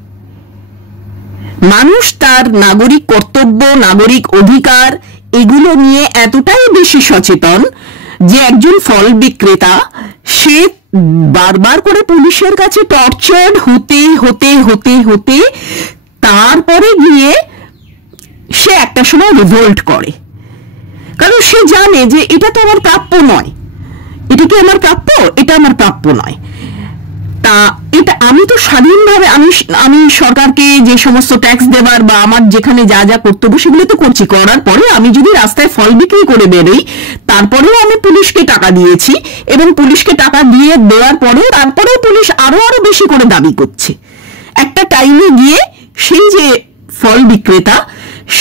মানুষ তার নাগরিক কর্তব্য, নাগরিক অধিকার এগুলো নিয়ে এতটাই বেশি সচেতন যে একজন ফল বিক্রেতা সে বারবার করে পুলিশের কাছে টর্চার্ড হতে হতে হতে হতে তারপরে গিয়ে সে একটা সময় রিভোল্ট করে, কারণ সে জানে যে এটা তো আমার প্রাপ্য নয়, এটা কি আমার প্রাপ্য? এটা আমার প্রাপ্য নয়। তা এটা আমি তো স্বাধীনভাবে আমি সরকারকে যে সমস্ত ট্যাক্স দেবার বা আমার যেখানে যা যা কর্তব্য সেগুলো তো করছি, করার পরে আমি যদি রাস্তায় ফল বিক্রি করে বেরোই, তারপরেও আমি পুলিশকে টাকা দিয়েছি, এবং পুলিশকে টাকা দিয়ে দেওয়ার পরেও তারপরেও পুলিশ আরো বেশি করে দাবি করছে। একটা টাইমে গিয়ে সেই যে ফল বিক্রেতা,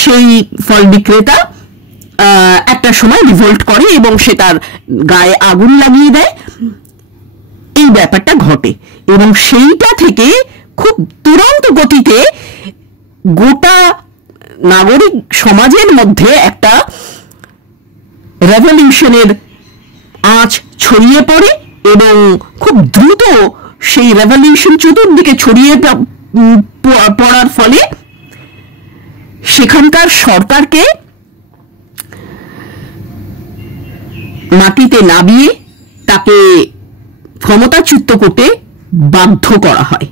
সেই ফল বিক্রেতা একটা সময় রিভোল্ট করে এবং সে তার গায়ে আগুন লাগিয়ে দেয়। এই ব্যাপারটা ঘটে এবং সেইটা থেকে খুব তুরন্ত গতিতে গোটা নাগরিক সমাজের মধ্যে একটা রেভলিউশনের আঁচ ছড়িয়ে পড়ে এবং খুব দ্রুত সেই রেভলিউশন চতুর্দিকে ছড়িয়ে পড়ার ফলে সেখানকার সরকারকে মাটিতে নামিয়ে তাকে ক্ষমতাচ্যুত করতে বাধ্য করা হয়।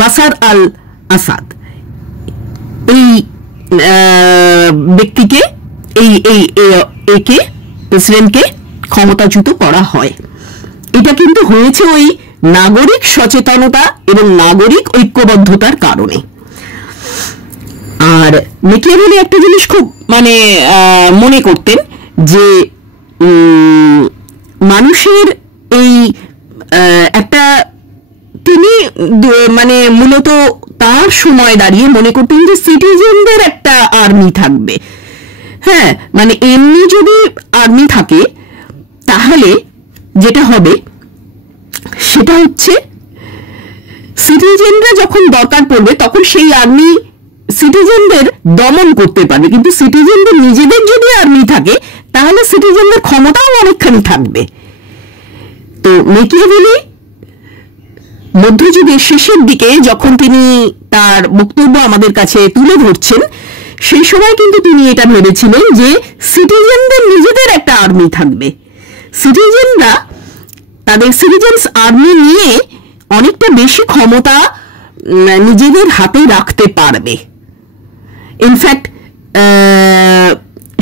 বাশার আল আসাদ এই ব্যক্তিকে, একে প্রেসিডেন্টকে ক্ষমতাচ্যুত করা হয়। এটা কিন্তু হয়েছে ওই নাগরিক সচেতনতা এবং নাগরিক ঐক্যবদ্ধতার কারণে। আর মেকিয়াভেলি একটা জিনিস খুব মনে করতেন যে মানুষের এই একটা, তিনি মূলত তার সময় দাঁড়িয়ে মনে করতেন যে সিটিজেনদের একটা আর্মি থাকবে। হ্যাঁ, এমনি যদি আর্মি থাকে তাহলে যেটা হবে সেটা হচ্ছে সিটিজেনরা যখন দরকার পড়বে তখন সেই আর্মি সিটিজেনদের দমন করতে পারবে, কিন্তু সিটিজেনদের নিজেদের যদি আর্মি থাকে তাহলে সিটিজেনদের ক্ষমতাও অনেকখানি থাকবে। তো মেকিয়াভেলি মধ্যযুগের শেষের দিকে যখন তিনি তার বক্তব্য আমাদের কাছে তুলে ধরছেন, সেই সময় কিন্তু তিনি এটা ভেবেছিলেন যে সিটিজেনদের নিজেদের একটা আর্মি থাকবে, সিটিজেনরা তাদের সিটিজেন্স আর্মি নিয়ে অনেকটা বেশি ক্ষমতা নিজেদের হাতে রাখতে পারবে। ইনফ্যাক্ট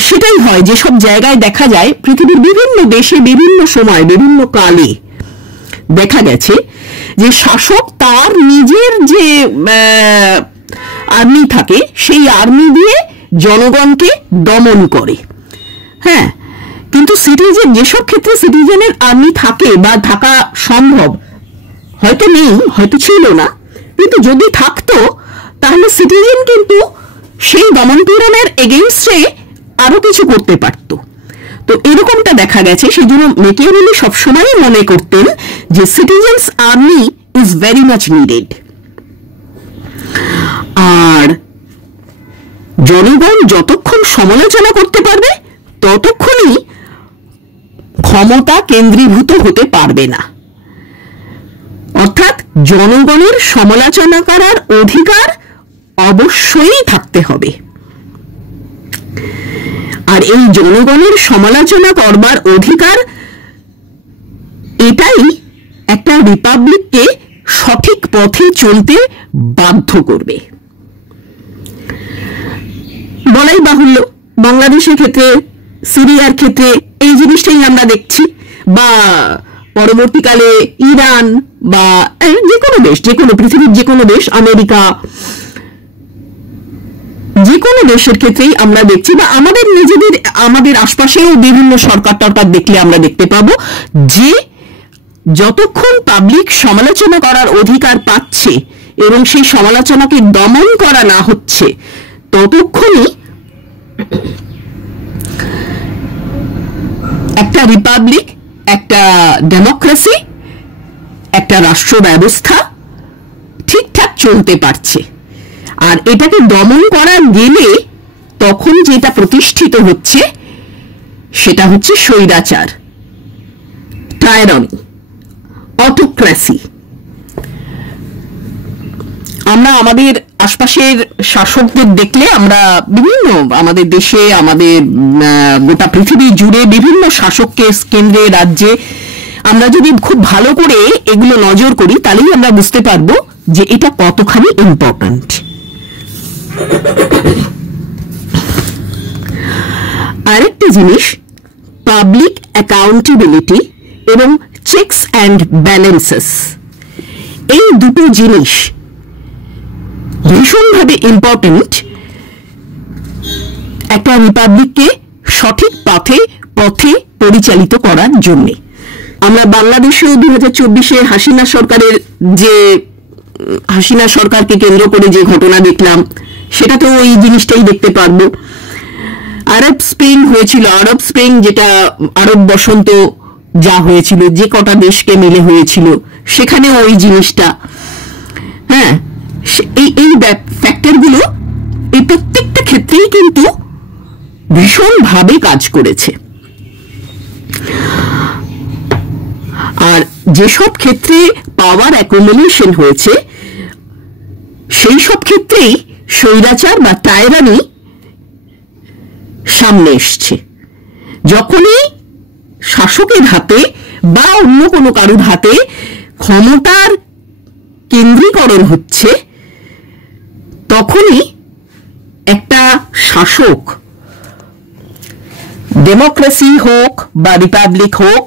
সেটাই হয়, যেসব জায়গায় দেখা যায় পৃথিবীর বিভিন্ন দেশে বিভিন্ন সময় বিভিন্ন কালে দেখা গেছে যে শাসক তার নিজের যে আর্মি থাকে সেই আর্মি দিয়ে জনগণকে দমন করে। হ্যাঁ, কিন্তু সিটিজেন, যেসব ক্ষেত্রে সিটিজেনের আর্মি থাকে বা থাকা সম্ভব, হয়তো নেই, হয়তো ছিল না, কিন্তু যদি থাকতো তাহলে সিটিজেন কিন্তু সেই দমন পীড়নের এগেইনস্টে আরো কিছু করতে পারত। তো এরকমটা দেখা গেছে। সেই জন্য মেকিয়াভেলি সবসময় মনে করতেন যে citizens army is very much needed. আর জনগণ যতক্ষণ সমালোচনা করতে পারবে ততক্ষণই ক্ষমতা কেন্দ্রীভূত হতে পারবে না। অর্থাৎ জনগণের সমালোচনা করার অধিকার অবশ্যই থাকতে হবে। আর এই জনগণের সমালোচনা করবার অধিকার, এটাই একটা রিপাবলিককে সঠিক পথে চলতে বাধ্য করবে। বলাই বাহুল্য, বাংলাদেশের ক্ষেত্রে, সিরিয়ার ক্ষেত্রে এই জিনিসটাই আমরা দেখছি, বা পরবর্তীকালে ইরান বা যে কোনো দেশ, যে কোনো পৃথিবীর যে কোনো দেশ, আমেরিকা, যে কোনো দেশের ক্ষেত্রেই আমরা দেখছি, বা আমাদের নিজেদের, আমাদের আশপাশেও বিভিন্ন সরকার টরকার দেখলে আমরা দেখতে পাবো যে যতক্ষণ পাবলিক সমালোচনা করার অধিকার পাচ্ছে এবং সেই সমালোচনাকে দমন করা না হচ্ছে, ততক্ষণই একটা রিপাবলিক, একটা ডেমোক্রেসি, একটা রাষ্ট্র ব্যবস্থা ঠিকঠাক চলতে পারছে। আর এটাকে দমন করা গেলে তখন যেটা প্রতিষ্ঠিত হচ্ছে সেটা হচ্ছে স্বৈরাচার, টাইরানি, অটোক্রেসি। আমরা আমাদের আশপাশের শাসকদের দেখলে আমরা বিভিন্ন, আমাদের দেশে, আমাদের গোটা পৃথিবী জুড়ে বিভিন্ন শাসককে, কেন্দ্রে, রাজ্যে, আমরা যদি খুব ভালো করে এগুলো নজর করি তাহলেই আমরা বুঝতে পারবো যে এটা কতখানি ইম্পর্ট্যান্ট। আরেকটা জিনিস, পাবলিক অ্যাকাউন্টেবিলিটি এবং চেকস অ্যান্ড ব্যালেন্সেস, এই দুটো জিনিস ভীষণভাবে ইম্পর্টেন্ট একটা রিপাবলিককে সঠিক পথে পরিচালিত করার জন্য। আমরা বাংলাদেশেও 2024-এ হাসিনা সরকারকে কেন্দ্র করে যে ঘটনা দেখলাম, সেটাতেও ওই জিনিসটাই দেখতে পারবো। আরব স্প্রিং হয়েছিল, আরব স্প্রিং যেটা আরব বসন্ত যা হয়েছিল, যে কটা দেশকে মিলে হয়েছিল, সেখানে ওই জিনিসটা, হ্যাঁ, এই ফ্যাক্টরগুলো এই প্রত্যেকটা ক্ষেত্রেই কিন্তু ভীষণভাবে কাজ করেছে। আর যেসব ক্ষেত্রে পাওয়ার অ্যাকুমুলেশন হয়েছে সেই সব ক্ষেত্রেই স্বৈরাচার বা টাইরানি সামনে এসছে। যখনই শাসকের হাতে বা অন্য কোনো কারুর হাতে ক্ষমতার কেন্দ্রীকরণ হচ্ছে, তখনই একটা শাসক, ডেমোক্রেসি হোক বা রিপাবলিক হোক,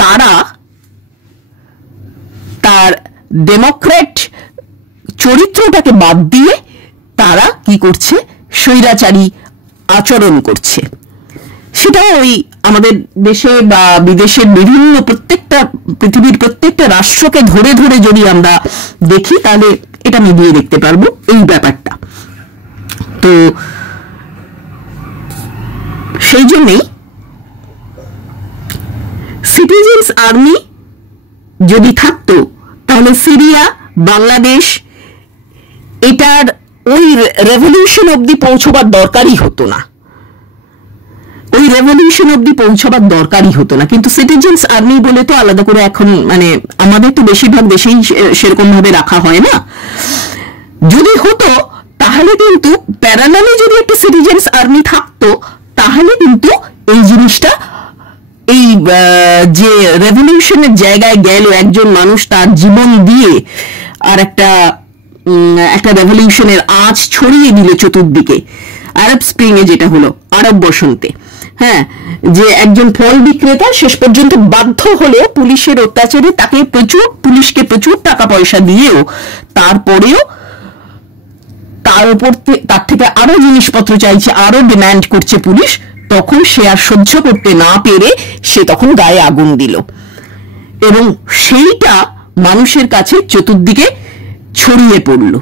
তারা তার ডেমোক্রেট চরিত্রটাকে বাদ দিয়ে তারা কি করছে, স্বৈরাচারী আচরণ করছে। সেটা ওই আমাদের দেশে বা বিদেশের বিভিন্ন পৃথিবীর প্রত্যেকটা রাষ্ট্রকে ধরে ধরে যদি আমরা দেখি তাহলে এটা মিলিয়ে দেখতে পারবো এই ব্যাপারটা। তো সেই জন্যই সিটিজেন্স আর্মি যদি থাকতো তাহলে সিরিয়া, বাংলাদেশ, এটার ওই রেভলিউশন অবধি পৌঁছবার দরকারই হতো না। ওই রেভলিউশন অব্দি পৌঁছাবার দরকারই হতো না, কিন্তু সিটিজেন্স আর্মি বলে তো আলাদা করে এখন মানে আমাদের তো বেশিরভাগ দেশেই সেরকম ভাবে রাখা হয় না। যদি হতো তাহলে কিন্তু প্যারালালে যদি একটা সিটিজেন্স আর্মি থাকতো তাহলে কিন্তু এই জিনিসটা, এই যে রেভলিউশনের জায়গায় গেল একজন মানুষ তার জীবন দিয়ে আর একটা রেভলিউশনের আঁচ ছড়িয়ে দিল চতুর্দিকে, আরব স্প্রিং এ যেটা হলো, আরব বসন্তে, হ্যাঁ, যে একজন ফল বিক্রেতা শেষ পর্যন্ত বাধ্য হলেও পুলিশের অত্যাচারে তাকে পুলিশকে প্রচুর টাকা পয়সা দিয়েও তারপরেও তার থেকে আরো জিনিসপত্র চাইছে, আরো ডিমান্ড করছে পুলিশ, তখন সে আর সহ্য করতে না পেরে সে তখন গায়ে আগুন দিল এবং সেইটা মানুষের কাছে চতুর্দিকে ছড়িয়ে পড়ল,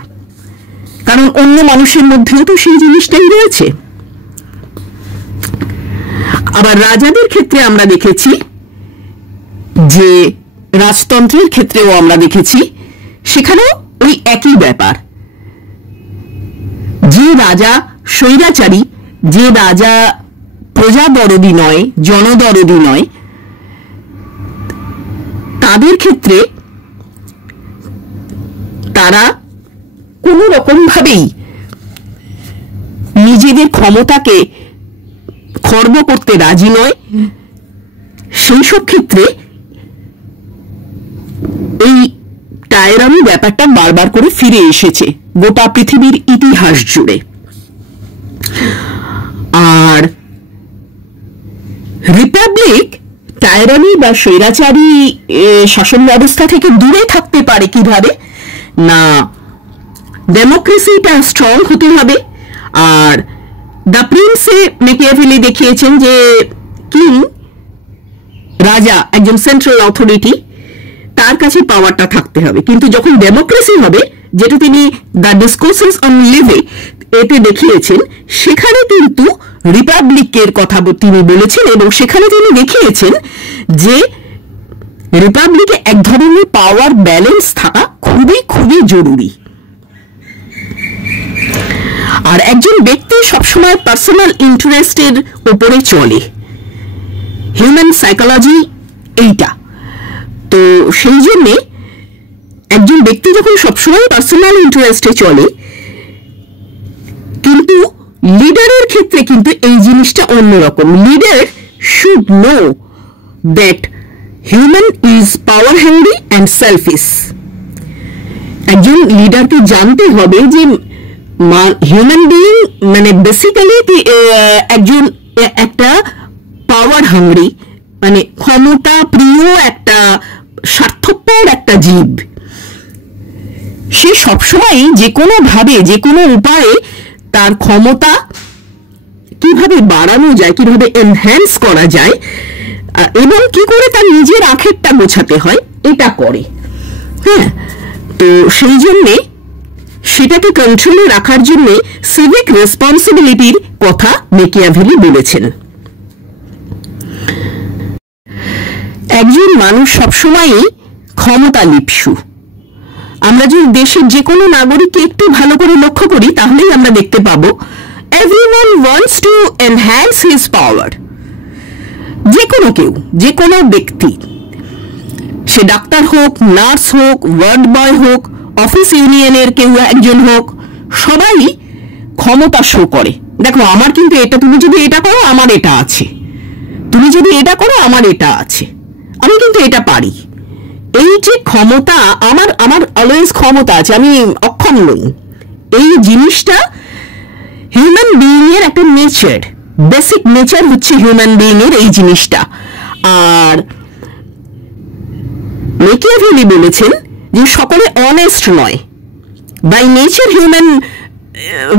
কারণ অন্য মানুষের মধ্যেও তো সেই জিনিসটাই রয়েছে। আবার রাজাদের ক্ষেত্রে আমরা দেখেছি, যে রাজতন্ত্রের ক্ষেত্রেও আমরা দেখেছি, সেখানেও ওই একই ব্যাপার, যে রাজা স্বৈরাচারী, যে রাজা প্রজা দরদি নয়, জনদরদি নয়, তাদের ক্ষেত্রে তারা কোন রকম ভাবেই নিজেদের ক্ষমতাকে খর্ব করতে রাজি নয়। সেই সব ক্ষেত্রে এই টায়রানি ব্যাপারটা বারবার করে ফিরে এসেছে গোটা পৃথিবীর ইতিহাস জুড়ে। আর রিপাবলিক টায়রানি বা স্বৈরাচারী শাসন ব্যবস্থা থেকে দূরে থাকতে পারে কিভাবে না, ডেমোক্রেসিটা স্ট্রং হতে হবে। আর দ্য প্রিন্সে মেকিয়াভেলি দেখিয়েছেন যে কিং, রাজা, একজন সেন্ট্রাল অথরিটি, তার কাছে পাওয়ারটা থাকতে হবে, কিন্তু যখন ডেমোক্রেসি হবে, যেটা তিনি দ্য ডিসকোর্সেস অন লিভিং এতে দেখিয়েছেন, সেখানে কিন্তু রিপাবলিকের কথা তিনি বলেছেন এবং সেখানে তিনি দেখিয়েছেন যে রিপাবলিকে এক ধরনের পাওয়ার ব্যালেন্স থাকা খুবই খুবই জরুরি। আর একজন ব্যক্তি সবসময় পার্সোনাল ইন্টারেস্টের উপরে চলে, হিউম্যান সাইকোলজি এইটা। তো সেই জন্যে একজন ব্যক্তি যখন সবসময় পার্সোনাল ইন্টারেস্টে চলে, কিন্তু লিডারের ক্ষেত্রে কিন্তু এই জিনিসটা অন্যরকম। Leader should know that human is power hungry and selfish. একজন লিডারকে জানতে হবে যে হিউম্যান বিইং মানে বেসিক্যালি একজন একটা পাওয়ার হাংরি, মানে ক্ষমতা প্রিয় একটা স্বার্থপর একটা জীব। সে সবসময় যে কোনো ভাবে, যে কোনো উপায়ে তার ক্ষমতা কিভাবে বাড়ানো যায়, কিভাবে এনহ্যান্স করা যায় এবং কি করে তার নিজের আখেরটা গোছাতে হয়, এটা করে। হ্যাঁ, তো সেই জন্যে সেটাকে কন্ট্রোলে রাখার জন্য সিভিক রেসপন্সিবিলিটির কথা মেকিয়াভেলি বলেছেন। একজন মানুষ সবসময়ই ক্ষমতা লিপ্সু। আমরা যদি দেশের যে কোনো নাগরিককে একটু ভালো করে লক্ষ্য করি তাহলেই আমরা দেখতে পাবো everyone wants to enhance his পাওয়ার। যে কোনো কেউ, যে কোনো ব্যক্তি, সে ডাক্তার হোক, নার্স হোক, ওয়ার্ড বয় হোক, অফিস ইউনিয়নের কেউ একজন হোক, সবাই ক্ষমতা শো করে। দেখো আমার কিন্তু এটা, তুমি যদি এটা করো আমার এটা আছে, তুমি যদি এটা করো আমার এটা আছে, আমি কিন্তু এটা পারি। এই যে ক্ষমতা, আমার অলওয়েজ ক্ষমতা আছে, আমি অক্ষম নই, এই জিনিসটা হিউম্যান বিইং এর একটা নেচার, বেসিক নেচার হচ্ছে হিউম্যান বিইং এর এই জিনিসটা। আর মেকিয়াভেলি বলেছেন যে সকলে অনেস্ট নয়, বাই নেচার হিউম্যান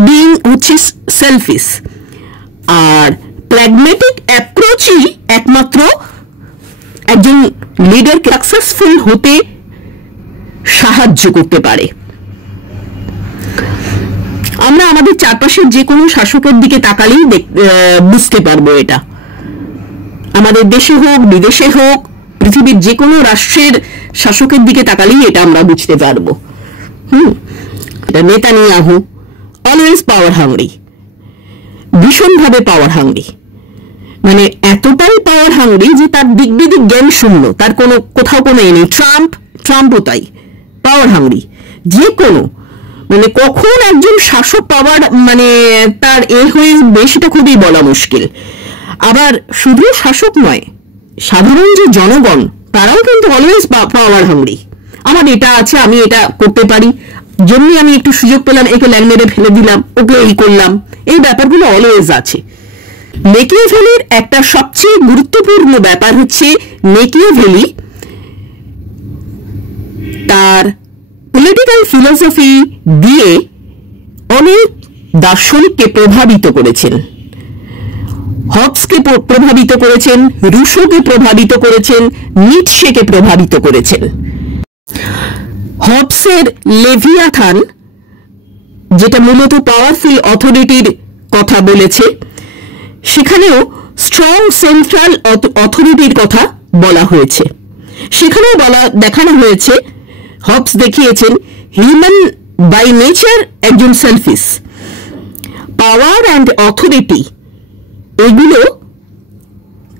বিইং হচ্ছে সেলফিশ। আর প্র্যাগম্যাটিক অ্যাপ্রোচই একমাত্র একজন লিডারকে সাকসেসফুল হতে সাহায্য করতে পারে। আমরা আমাদের চারপাশের যে কোনো শাসকের দিকে তাকালেই বুঝতে পারবো এটা। আমাদের দেশে হোক, বিদেশে হোক, পৃথিবীর যে কোনো রাষ্ট্রের শাসকের দিকে তাকালেই এটা আমরা বুঝতে পারবো। নেতানিয়াহু অলওয়েজ পাওয়ার হাংরি, ভীষণভাবে পাওয়ার হাংরি। মানে এতটাই পাওয়ার হাংরি যে তার দিক বিদিক জ্ঞান শূন্য, তার কোনো কোথাও কোনো নেই। ট্রাম্পও তাই পাওয়ার হাংরি। যে কোনো মানে কখন একজন শাসক পাওয়ার মানে তার হয়ে বেশিটা খুবই বলা মুশকিল। আবার শুধু শাসক নয়, সাধারণ যে জনগণ তারাও কিন্তু অলওয়েজ পাওয়ার হাংরি। আমার এটা আছে, আমি এটা করতে পারি, যেমনি আমি একটু সুযোগ পেলাম একে ল্যাং মেরে ফেলে দিলাম, ওকে এই করলাম, এই ব্যাপারগুলো অলওয়েজ আছে। মেকিয়াভেলির একটা সবচেয়ে গুরুত্বপূর্ণ ব্যাপার হচ্ছে মেকিয়াভেলি তার পলিটিক্যাল ফিলোসফি দিয়ে অনেক দার্শনিককে প্রভাবিত করেছেন। হবসকে প্রভাবিত করেছেন, রুশোকে প্রভাবিত করেছেন, নিটশেকে প্রভাবিত করেছেন। হবসের লেভিয়াথান, যেটা মূলত পাওয়ারফুল অথরিটির কথা বলেছে, সেখানেও স্ট্রং সেন্ট্রাল অথরিটির কথা বলা হয়েছে। সেখানেও দেখানো হয়েছে, হবস দেখিয়েছেন হিউম্যান বাই নেচার একজন সেলফিশ। পাওয়ার অ্যান্ড অথরিটি এগুলো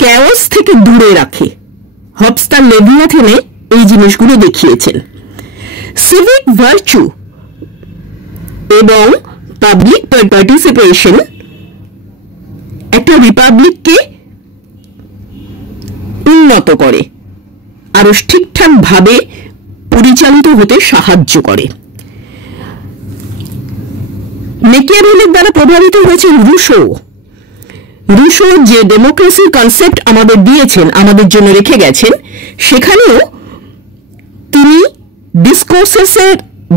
ক্যাওস থেকে দূরে রাখে। হবস তার লেভিয়াথানে এই জিনিসগুলো দেখিয়েছেন। সিভিক ভার্চু এবং পাবলিক পার্টিসিপেশন একটা রিপাবলিককে উন্নত করে, আরো ঠিকঠাক ভাবে পরিচালিত হতে সাহায্য করে। মেকিয়াভেলির দ্বারা প্রভাবিত হয়েছে রুশো যে ডেমোক্রেসির কনসেপ্ট আমাদের দিয়েছেন, আমাদের জন্য রেখে গেছেন, সেখানেও তিনি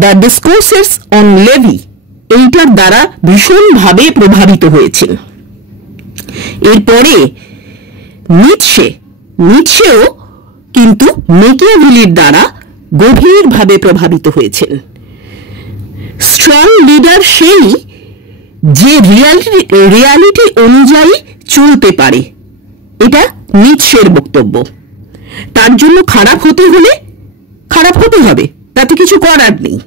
দ্য ডিসকোর্সেস অন লেভি এইটার দ্বারা ভীষণভাবে প্রভাবিত হয়েছেন। এরপরে নিটশেও কিন্তু মেকিয়াভেলির দ্বারা গভীরভাবে প্রভাবিত হয়েছেন। স্ট্রং লিডার সেই যে রিয়ালিটি অনুযায়ী চলতে পারে, এটা নিটশের বক্তব্য। তার জন্য খারাপ হতে হলে খারাপ হতে হবে, তাতে কিছু করার নেই।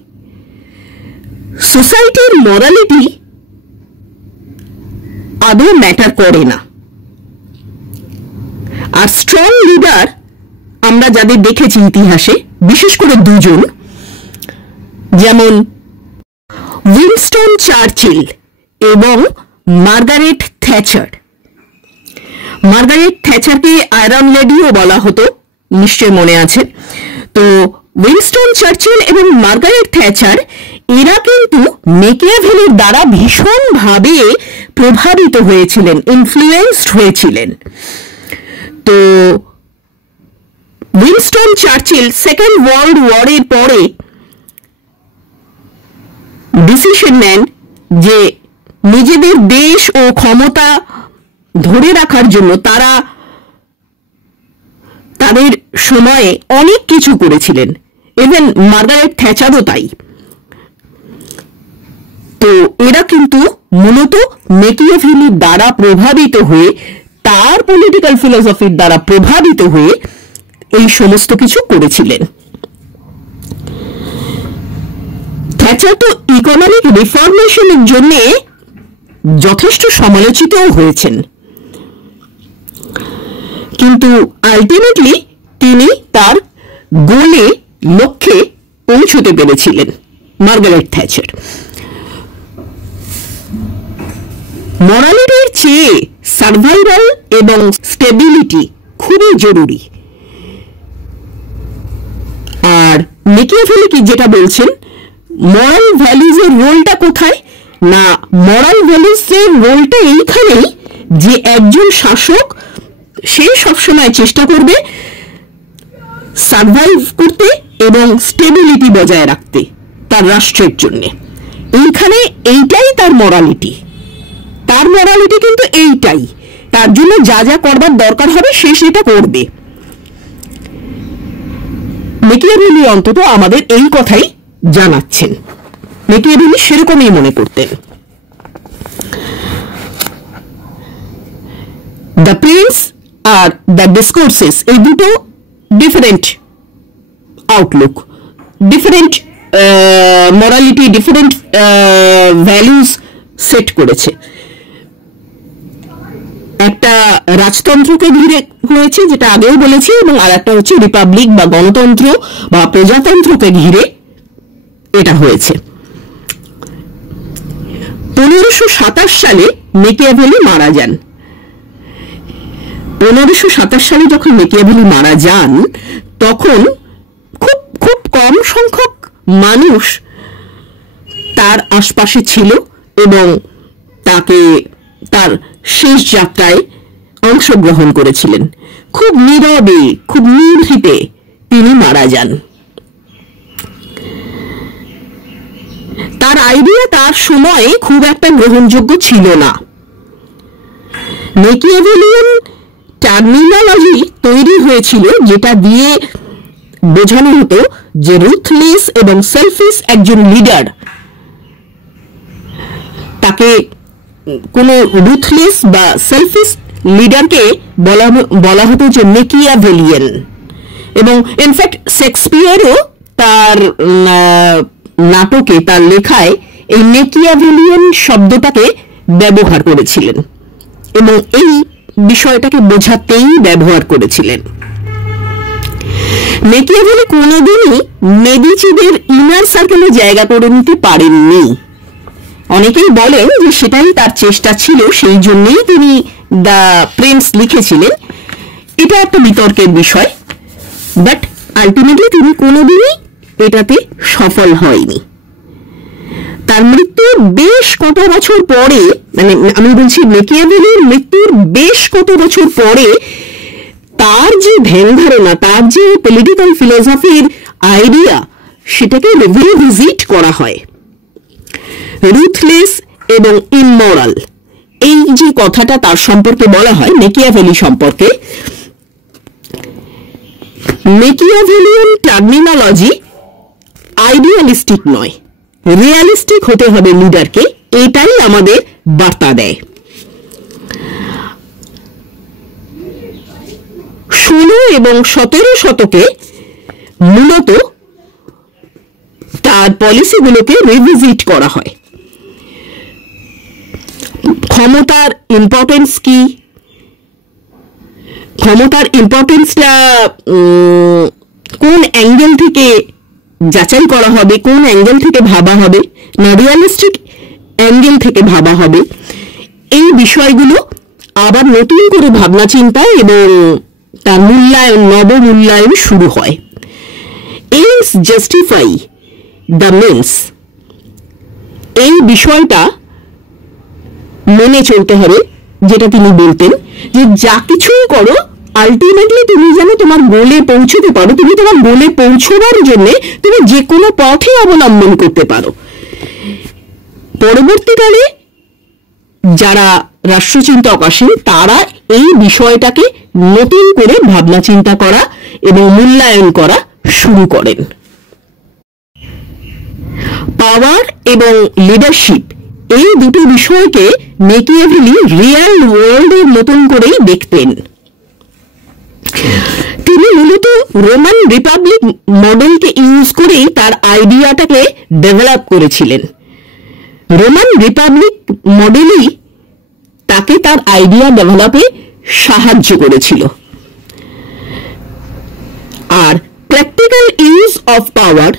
সোসাইটির মরালিটি আদৌ ম্যাটার করে না। আর স্ট্রং লিডার আমরা যাদের দেখেছি ইতিহাসে, বিশেষ করে দুজন, যেমন উইনস্টন চার্চিল এবং মার্গারেট থ্যাচার। মার্গারেট থ্যাচারকে আয়রন লেডিও বলা হতো, নিশ্চয় মনে আছে। তো উইনস্টন চার্চিল এবং মার্গারেট থ্যাচার এরা কিন্তু মেকিয়াভেলির দ্বারা ভীষণভাবে প্রভাবিত হয়েছিলেন, ইনফ্লুয়েন্সড হয়েছিলেন। তো উইনস্টন চার্চিল সেকেন্ড ওয়ার্ল্ড ওয়ারের পরে ডিসিশন নেন যে নিজেদের দেশ ও ক্ষমতা ধরে রাখার জন্য তারা তাদের সময়ে অনেক কিছু করেছিলেন। ইভেন মার্গারেট থ্যাচারও তাই। তো এরা কিন্তু মূলত মেকিয়াভেলির দ্বারা প্রভাবিত হয়ে, তার পলিটিক্যাল ফিলোসফির দ্বারা প্রভাবিত হয়ে এই সমস্ত কিছু করেছিলেন। থ্যাচার তো ইকোনমিক রিফর্মেশনের জন্য যথেষ্ট সমালোচিতও হয়েছেন, কিন্তু আলটিমেটলি তিনি তার লক্ষ্যে পৌঁছতে পেরেছিলেন। মার্গারেট থ্যাচার মরালিটির চেয়ে সার্ভাইভাল এবং স্টেবিলিটি খুবই জরুরি। আর মেকিয়াভেলি কি যেটা বলছেন, মরাল ভ্যালুজের রোলটা কোথায় না, মরাল ভ্যালুজের রোলটা এইখানেই যে একজন শাসক সে সবসময় চেষ্টা করবে সার্ভাইভ করতে এবং স্টেবিলিটি বজায় রাখতে তার রাষ্ট্রের জন্য। এইটাই তার মরালিটি। তার মরালিটি কিন্তু এইটাই, তার জন্য যা যা করবার দরকার হবে সে সেটা করবে। মেকিয়াভেলি অন্তত আমাদের এই কথাই জানাচ্ছেন। মেকিয়াভেলি সেরকমই মনে করতেন। দ্য প্রিন্স আর দ্য ডিসকোর্সেস এই দুটো different outlook, different morality, different values set করেছে। একটা রাজতন্ত্রকে ঘিরে হয়েছে, যেটা আগেও বলেছি, এবং আর একটা হচ্ছে রিপাবলিক বা গণতন্ত্র বা প্রজাতন্ত্রকে ঘিরে এটা হয়েছে। 1527 সালে মেকিয়াভেলি মারা যান। 1527 সালে যখন মেকিয়াভেলি মারা যান, তখন খুব খুব কম সংখ্যক মানুষ তার আশপাশে ছিল এবং তাকে তার শেষ যাত্রায় অংশগ্রহণ করেছিলেন। খুব নীরবে, খুব নিভৃতে তিনি মারা যান। তার আইডিয়া তার সময়ে খুব একটা গ্রহণযোগ্য ছিল না। মেকিয়াভেলিয়ান টার্মিনোলজি তৈরি হয়েছিল, যেটা দিয়ে বোঝানো হতো যে রুথলেস এবং সেলফিশ একজন লিডার, তাকে কোন রুথলেস বা সেলফিশ লিডারকে বলা হতো যে মেকিয়াভেলিয়ান। এবং ইনফ্যাক্ট শেক্সপিয়ারও তার নাটকে, তার লেখায় এই মেকিয়াভেলিয়ান শব্দটাকে ব্যবহার করেছিলেন এবং এই বিষয়টাকে বোঝাতেই ব্যবহার করেছিলেন। মেকিয়াভেলি কোনোদিনই মেডিচিদের ইনার সার্কেলে জায়গা করে নিতে পারেননি। অনেকেই বলেন যে সেটাই তার চেষ্টা ছিল, সেই জন্যই তিনি দ্য প্রিন্স লিখেছিলেন। এটা একটা বিতর্কের বিষয়, বাট আলটিমেটলি তিনি কোনোদিনই এটাতে সফল হয়নি। তার মৃত্যুর বেশ কত বছর পরে, মানে আমি বলছি মেকিয়াভেলির মৃত্যুর বেশ কত বছর পরে, তার যে ধ্যান ধারণা, তার যে পলিটিক্যাল ফিলোসফির আইডিয়া, সেটাকে রিভিজিট করা হয়। রুথলেস এবং ইমমরাল, এই যে কথাটা তার সম্পর্কে বলা হয় মেকিয়াভেলি সম্পর্কে, মেকিয়াভেলিয়ান টার্মিনোলজি আইডিয়ালিস্টিক নয়, রিয়ালিস্টিক হতে হবে লিডারকে, এটাই আমাদের বার্তা দেয়। 16 এবং 17 শতকে মূলত তার পলিসিগুলোকে রিভিজিট করা হয়। ক্ষমতার ইম্পর্টেন্স কি, ক্ষমতার ইম্পর্টেন্সটা কোন অ্যাঙ্গেল থেকে যাচাই করা হবে, কোন অ্যাঙ্গেল থেকে ভাবা হবে, না রিয়ালিস্টিক অ্যাঙ্গেল থেকে ভাবা হবে, এই বিষয়গুলো আবার নতুন করে ভাবনা চিন্তা এবং তার মূল্যায়ন, নবমূল্যায়ন শুরু হয়। এইমস জাস্টিফাই দ্য মিনস, এই বিষয়টা মেনে চলতে হবে, যেটা তিনি বলতেন যে যা কিছুই করো আলটিমেটলি তুমি যেন তোমার গোলে পৌঁছতে পারো, তুমি তোমার গোলে পৌঁছবার জন্য তুমি যে কোনো পথে অবলম্বন করতে পারো। পরবর্তীকালে যারা রাষ্ট্রচিন্তক আসেন, তারা এই বিষয়টাকে নতুন করে ভাবনা চিন্তা করা এবং মূল্যায়ন করা শুরু করেন। পাওয়ার এবং লিডারশিপ, এই দুটো বিষয়কে মেকিয়াভেলি রিয়েল ওয়ার্ল্ডের মতন করেই দেখতেন। তিনি মূলত রোমান রিপাবলিক মডেলকে ইউজ করেই তার আইডিয়াটাকে ডেভেলপ করেছিলেন। রোমান রিপাবলিক মডেলই তাকে তার আইডিয়া ডেভেলপে সাহায্য করেছিল। আর প্র্যাকটিক্যাল ইউজ অফ পাওয়ার,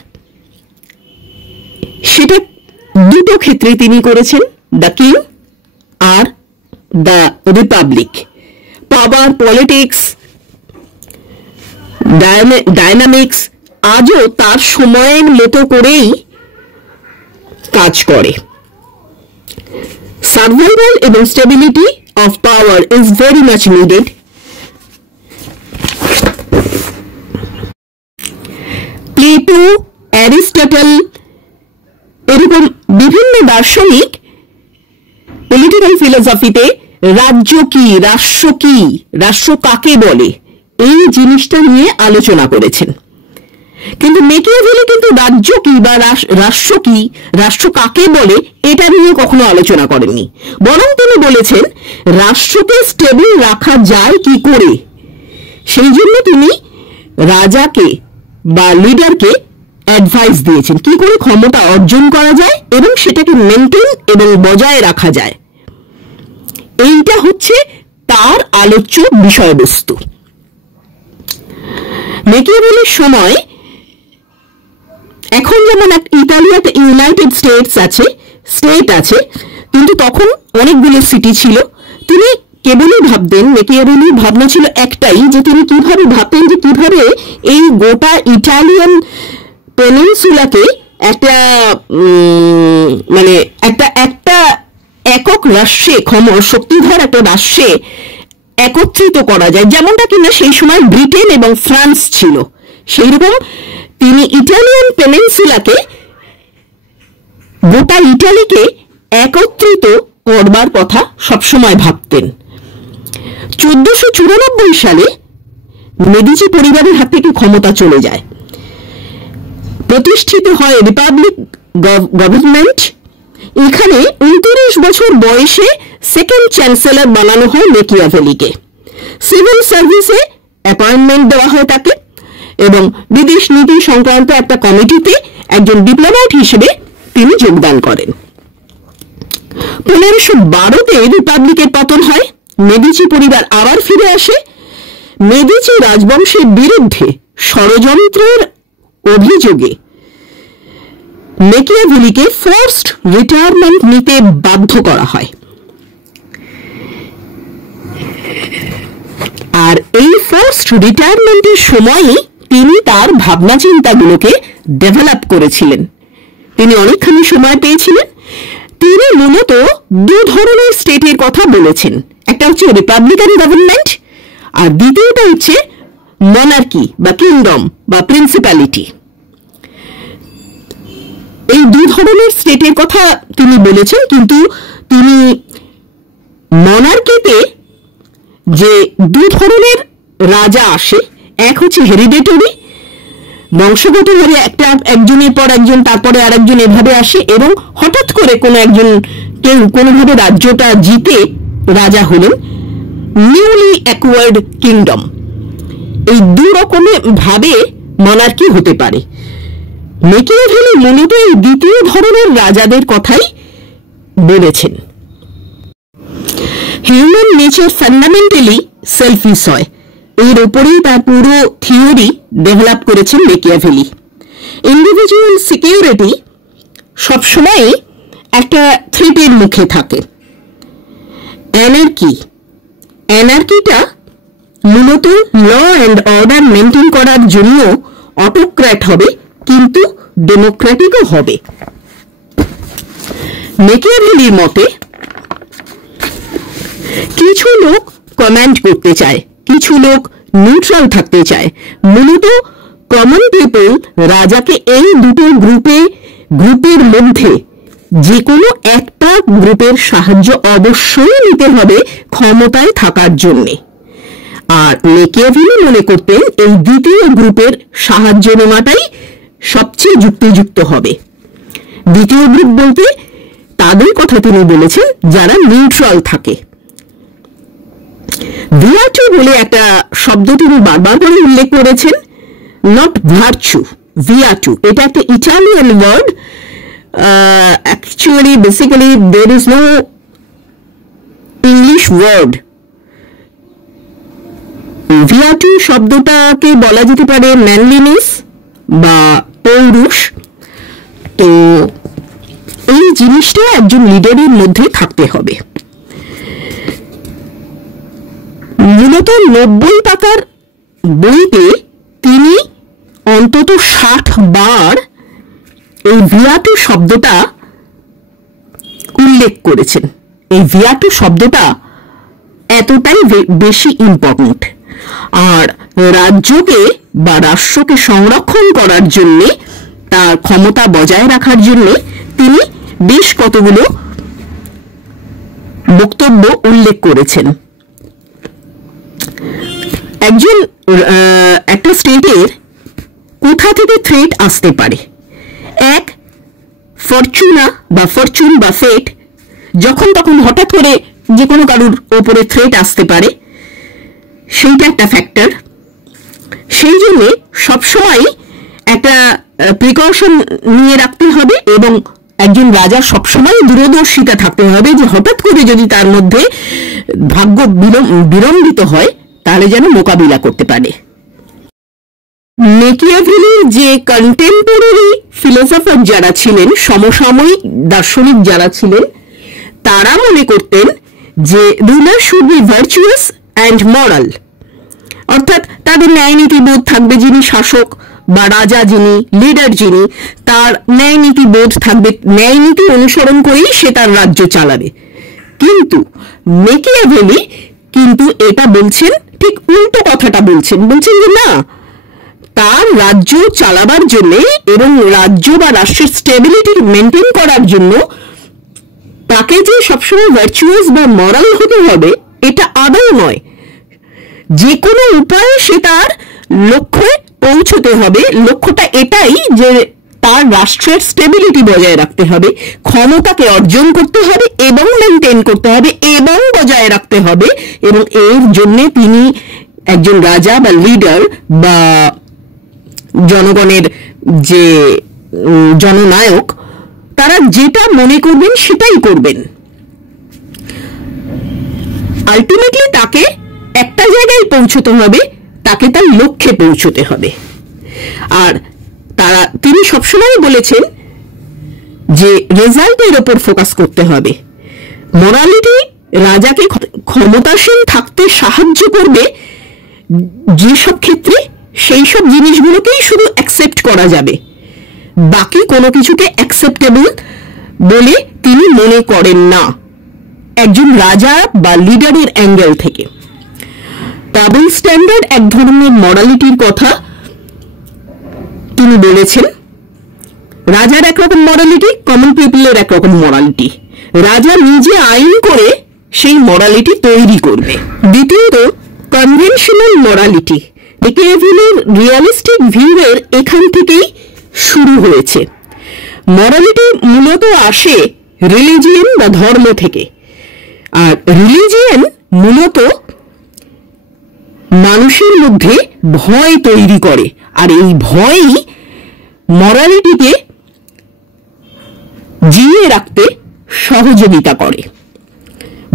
সেটা দুটো ক্ষেত্রে তিনি করেছেন, the king are the Republic. Power politics, dynamics আজও তার সময়ের মতো করেই কাজ করে। সার্ভাইভাল এবং stability of power is very much needed. Plato, Aristotle, এরকম বিভিন্ন দার্শনিক পলিটিক্যাল ফিলোসফিতে রাজ্য কি, রাষ্ট্র কি, রাষ্ট্র কাকে বলে, এই জিনিসটা নিয়ে আলোচনা করেছেন। কিন্তু মেকিয়াভেলি কিন্তু রাজ্য কি বা রাষ্ট্র কি, রাষ্ট্র কাকে বলে, এটা নিয়ে কখনো আলোচনা করেননি। বরং তিনি বলেছেন রাষ্ট্রকে স্টেবল রাখা যায় কি করে, সেই জন্য তিনি রাজাকে বা লিডারকে অ্যাডভাইস দিয়েছেন কি করে ক্ষমতা অর্জন করা যায় এবং সেটাকে মেনটেন এবং বজায় রাখা যায়। এইটা হচ্ছে তার আলোচ্য বিষয়বস্তু। মেকিয়াভেলির সময় এখন যেমন ইতালিয়াতে ইউনাইটেড স্টেট আছে, কিন্তু তখন অনেকগুলো সিটি ছিল। তিনি কেবলই ভাবতেন, মেকিয়াভেলির ভাবনা ছিল একটাই, যে তিনি কিভাবে ভাবতেন যে কিভাবে এই গোটা ইটালিয়ান পেনিনসুলাকে একটা মানে একটা একক রাষ্ট্রে, শক্তিধর একটা রাষ্ট্রে একত্রিত করা যায়, যেমনটা কিনা সেই সময় ব্রিটেন এবং ফ্রান্স ছিল। সেই রকম তিনি ইটালিয়ান পেনিনসুলাকে, গোটা ইটালিকে একত্রিত করবার কথা সবসময় ভাবতেন। 1494 সালে মেডিচি পরিবারের হাত থেকে ক্ষমতা চলে যায়, প্রতিষ্ঠিত হয় রিপাবলিক গভর্নমেন্ট। এখানে 29 বছর বয়সে সেকেন্ড চ্যান্সেলর বানানো হয় মেকিয়াভেলিকে। সিভিল সার্ভিসে অ্যাপয়েন্টমেন্ট দেওয়া হয় তাকে, এবং বিদেশ নীতি সংক্রান্ত একটা কমিটিতে একজন ডিপ্লোম্যাট হিসেবে তিনি যোগদান করেন। 1512-তে রিপাবলিকের পতন হয়, মেডিচি পরিবার আবার ফিরে আসে। মেডিচি রাজবংশের বিরুদ্ধে ষড়যন্ত্রের অভিযোগে মেকিয়াভেলিকে ফোর্সড রিটায়ারমেন্ট নিতে বাধ্য করা হয়। আর এই ফোর্সড রিটায়ারমেন্টের সময়ই তিনি তার ভাবনা চিন্তাগুলোকে ডেভেলপ করেছিলেন। তিনি অনেকখানি সময় পেয়েছিলেন। তিনি মূলত দু ধরনের স্টেটের কথা বলেছেন, একটা হচ্ছে রিপাবলিকান গভর্নমেন্ট, আর দ্বিতীয়টা হচ্ছে মনার্কি বা কিংডম বা প্রিন্সিপালিটি। এই দু ধরনের স্টেটের কথা তিনি বলেছেন, কিন্তু তিনি মনার্কিতে যে দু ধরনের রাজা আসে, এক হচ্ছে হেরিডেটরি, বংশগতভাবে একজনের পর একজন, তারপরে আরেকজন এভাবে আসে, এবং হঠাৎ করে কোনো একজন কেউ কোনোভাবে রাজ্যটা জিতে রাজা হলেন, নিউলি অ্যাকোয়ার্ড কিংডম। এই দু রকমের ভাবে মনার্কি হতে পারে। মেকিয়াভেলি মূলত এই দ্বিতীয় ধরনের রাজাদের কথাই বলেছেন। হিউম্যান নেচার ফান্ডামেন্টালি সেলফিশ হয়, এর উপরেই তার পুরো থিওরি ডেভেলপ করেছেন মেকিয়াভেলি। ইন্ডিভিজুয়াল সিকিউরিটি সবসময় একটা থ্রেটের মুখে থাকে। অ্যানার্কিটা মূলত ল অ্যান্ড অর্ডার মেনটেন করার জন্য অটোক্র্যাট হবে, কিন্তু ডেমোক্রেটিকও হবে। মেকিয়াভেলির মতে কিছু লোক কমান্ড করতে চায়, কিছু লোক নিউট্রাল থাকতে চায়। মূলত কমন পিপল রাজাকে এই দুটো গ্রুপের মধ্যে যে কোনো একটা গ্রুপের সাহায্য অবশ্যই নিতে হবে ক্ষমতায় থাকার জন্যে। আর মেকিয়াভেলি মনে করতেন এই দ্বিতীয় গ্রুপের সাহায্য নেওয়াটাই সবচেয়ে যুক্তিযুক্ত হবে। দ্বিতীয় গ্রুপ বলতে তাদের কথা তিনি বলেছেন যারা নিউট্রাল থাকে। ভিয়াটু বলে একটা শব্দ তিনি বারবার করে উল্লেখ করেছেন, নট ভার্চু, ভিয়াটু। এটা একটা Italian word. Actually basically there is no English word. ভিয়াটু শব্দটাকে বলা যেতে পারে ম্যানলিনেস বা পৌরুষ। তো এই জিনিসটা একজন লিডারের মধ্যে থাকতে হবে। মূলত 90 টাকার বইতে তিনি অন্তত 60 বার এই ভিয়াটু শব্দটা উল্লেখ করেছেন। এই ভিয়াটু শব্দটা এতটাই বেশি ইম্পর্টেন্ট। আর রাজ্যকে বা রাষ্ট্রকে সংরক্ষণ করার জন্য, তার ক্ষমতা বজায় রাখার জন্য তিনি বেশ কতগুলো বক্তব্য উল্লেখ করেছেন। একটা স্টেটের কোথা থেকে থ্রেট আসতে পারে? এক, ফরচুন বা ফেট, যখন তখন হঠাৎ করে যে কোনো কারুর ওপরে থ্রেট আসতে পারে, সেইটা একটা ফ্যাক্টর। সেই জন্য সবসময় একটা প্রিকশন নিয়ে রাখতে হবে, এবং একজন রাজার সবসময় দূরদর্শিতা থাকতে হবে যে হঠাৎ করে যদি তার মধ্যে ভাগ্য বিড়ম্বিত হয় তাহলে যেন মোকাবিলা করতে পারে। মেকিয়াভেলির যে কন্টেম্পোরারি ফিলোসফার যারা ছিলেন, সমসাময়িক দার্শনিক যারা ছিলেন, তারা মনে করতেন যে ruler should be virtuous and moral, অর্থাৎ তাদের ন্যায় নীতিবোধ থাকবে। যিনি শাসক বা রাজা, যিনি লিডার, যিনি, তার ন্যায় নীতিবোধ থাকবে, ন্যায় নীতি অনুসরণ করেই সে তার রাজ্য চালাবে। কিন্তু মেকিয়াভেলি কিন্তু এটা বলছেন, ঠিক উল্টো কথাটা বলছেন যে না, তার রাজ্য চালাবার জন্য এবং রাজ্য বা রাষ্ট্রের স্টেবিলিটি মেনটেন করার জন্য তাকে যে সবসময় ভার্চুয়াস বা মরাল হতে হবে এটা আদৌ নয়। যে কোনো উপায়ে সে তার লক্ষ্যে পৌঁছতে হবে। লক্ষ্যটা এটাই যে তার রাষ্ট্রের স্টেবিলিটি বজায় রাখতে হবে, ক্ষমতাকে অর্জন করতে হবে এবং মেনটেন করতে হবে এবং বজায় রাখতে হবে। এবং এর জন্য তিনি একজন রাজা বা লিডার বা জনগণের যে জননায়ক, তারা যেটা মনে করবেন সেটাই করবেন। আলটিমেটলি তাকে একটা জায়গায় পৌঁছতে হবে, তাকে তার লক্ষ্যে পৌঁছতে হবে। আর তিনি সবসময় বলেছেন যে রেজাল্টের ওপর ফোকাস করতে হবে। মোরালিটি রাজাকে ক্ষমতাসীন থাকতে সাহায্য করবে যেসব ক্ষেত্রে সেই সব জিনিসগুলোকেই শুধু অ্যাকসেপ্ট করা যাবে, বাকি কোনো কিছুকে অ্যাকসেপ্টেবল বলে তিনি মনে করেন না একজন রাজা বা লিডারের অ্যাঙ্গেল থেকে। ডাবল স্ট্যান্ডার্ড এক ধরনের মরালিটির কথা তিনি বলেছেন। রাজার একরকম মরালিটি, কমন পিপলের একরকম মরালিটি। রাজা নিজে আইন করে সেই মরালিটি তৈরি করবে। দ্বিতীয়ত, কনভেনশনাল মরালিটি। মেকিয়াভেলির রিয়ালিস্টিক ভিউয়ের এখান থেকেই শুরু হয়েছে। মরালিটি মূলত আসে রিলিজিয়ান বা ধর্ম থেকে। আর রিলিজিয়ান মূলত মানুষের মধ্যে ভয় তৈরি করে, আর এই ভয়ই মরালিটিকে জিয়ে রাখতে সহযোগিতা করে।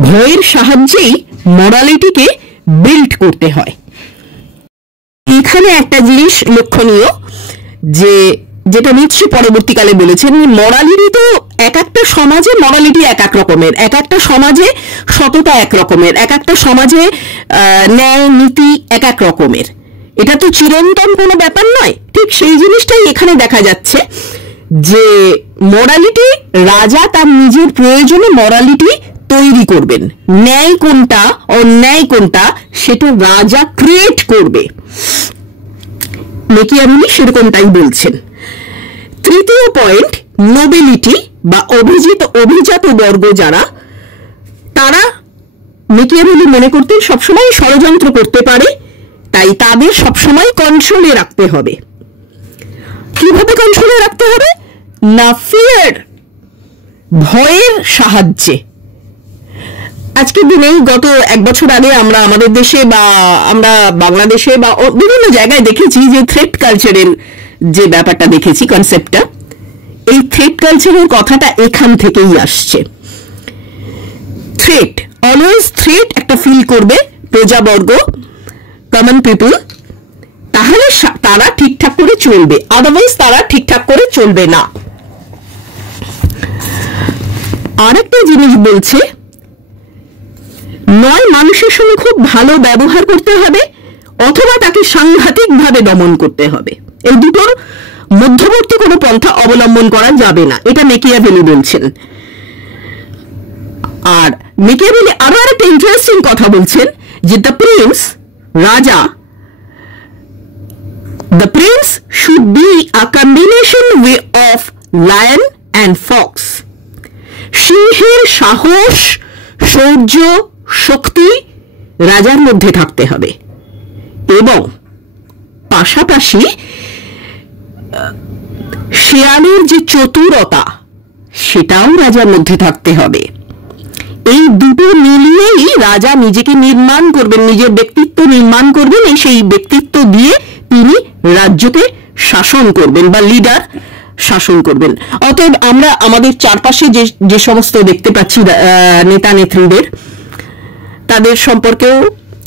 ভয়ের সাহায্যেই মরালিটিকে বিল্ড করতে হয়। এখানে একটা জিনিস লক্ষণীয়, যেটা নিশ্চয় পরবর্তীকালে বলেছেন, মরালিটি তো এক একটা সমাজে মরালিটি এক এক রকমের, এক একটা সমাজে সততা এক রকমের, এক একটা সমাজে ন্যায় নীতি এক এক রকমের। এটা তো চিরন্তন কোনো ব্যাপার নয়। ঠিক সেই জিনিসটাই এখানে দেখা যাচ্ছে যে মরালিটি, রাজা তার নিজের প্রয়োজনে মরালিটি তৈরি করবেন। ন্যায় কোনটা অন্যায় কোনটা সেটা রাজা ক্রিয়েট করবে। মেকিয়াভেলি সেরকমটাই বলছেন। তৃতীয় পয়েন্ট, নোবেলিটি বা অভিজাত বর্গ যারা, তারা মেকিয়াভেলি মনে করতেন সবসময় ষড়যন্ত্র করতে পারে, তাই তাদের সবসময় কন্ট্রোলে রাখতে হবে। কিভাবে কন্ট্রোলে রাখতে হবে? না ফিয়ার, ভয়ের সাহায্যে। আজকের দিনে গত এক বছর আগে আমরা আমাদের দেশে বা আমরা বাংলাদেশে বা বিভিন্ন জায়গায় দেখেছি যে থ্রেট কালচারের যে ব্যাপারটা দেখেছি, কনসেপ্টটা, এই থ্রেট কালচারের কথাটা এখান থেকেই আসছে। থ্রেট, অলওয়েজ থ্রেট একটা ফিল করবে প্রজাবর্গ, কমন পিপল, তাহলে তারা ঠিকঠাক করে চলবে, আদারওয়াইজ তারা ঠিকঠাক করে চলবে না। আরেকটা জিনিস বলছে, নয় মানুষের সঙ্গে খুব ভালো ব্যবহার করতে হবে অথবা তাকে সাংঘাতিকভাবে দমন করতে হবে। এই দুটোর মধ্যবর্তী কোনো পন্থা অবলম্বন করা যাবে না, এটা মেকিয়াভেলি বলছেন। আর মেকিয়াভেলি আরো একটা ইন্টারেস্টিং কথা বলছেন যে দ্য প্রিন্স, রাজা, the Prince should be a combination way of lion and Fox. সিংহের সাহস, শৌর্য, শক্তি রাজার মধ্যে থাকতে হবে এবং পাশাপাশি শেয়ালের যে চতুরতা সেটাও রাজার মধ্যে থাকতে হবে। এই দুটো মিলিয়েই রাজা নিজেকে নির্মাণ করবেন, নিজের ব্যক্তিত্ব নির্মাণ করবেন, সেই ব্যক্তিত্ব দিয়ে তিনি রাজ্যকে শাসন করবেন বা লিডার শাসন করবেন। অতএব আমরা আমাদের চারপাশে যে সমস্ত দেখতে পাচ্ছি নেতা নেত্রীদের, তাদের সম্পর্কেও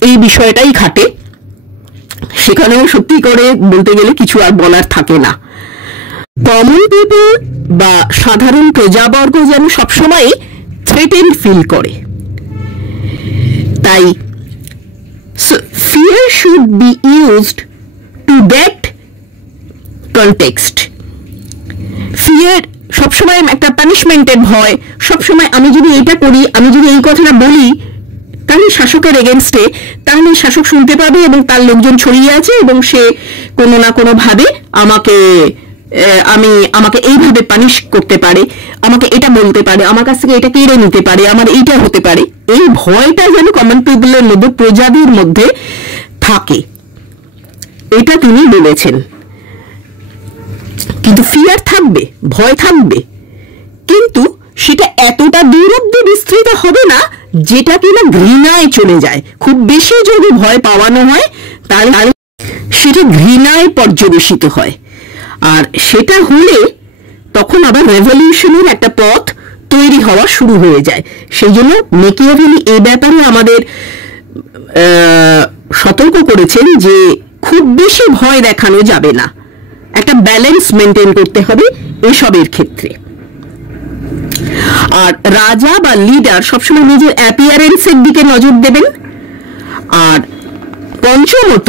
এই বিষয়টাই খাটে, সেখানেও সত্যি করে বলতে গেলে কিছু আর বলার থাকে না। কমন পিপল বা সাধারণ প্রজাবর্গ যেন সবসময় থ্রেটেন্ড ফিল করে। তাই fear should be used to that context. fear সবসময় একটা পানিশমেন্টের ভয়, সবসময় আমি যদি এটা করি, আমি যদি এই কথাটা বলি তাহলে শাসকের এগেনস্টে, তাহলে শাসক শুনতে পাবে এবং তার লোকজন ছড়িয়ে আছে এবং সে কোনো না কোনো ভাবে আমাকে এইভাবে পানিশ করতে পারে, আমাকে এটা বলতে পারে, আমার কাছ থেকে এটা কেড়ে নিতে পারে, আমার এইটা হতে পারে। এই ভয়টা যেন কমন পিপলের মধ্যে, প্রজাদের মধ্যে থাকে, এটা তিনি বলেছেন। কিন্তু ফিয়ার থাকবে, ভয় থাকবে, কিন্তু সেটা এতটা দূর অব্দি বিস্তৃত হবে না যেটা কিনা ঘৃণায় চলে যায়। খুব বেশি যদি ভয় পাওয়ানো হয় তাহলে সেটা ঘৃণায় পর্যবেসিত হয়, আর সেটা হলে তখন আবার রেভলিউশনের একটা পথ তৈরি হওয়া শুরু হয়ে যায়। সেই জন্য মেকিয়াভেলি এ ব্যাপারে আমাদের সতর্ক করেছেন যে খুব বেশি ভয় দেখানো যাবে না, একটা ব্যালেন্স মেনটেন করতে হবে এসবের ক্ষেত্রে। আর রাজা বা লিডার সবসময় নিজের অ্যাপিয়ারেন্সের দিকে নজর দেবেন। আর পঞ্চমত,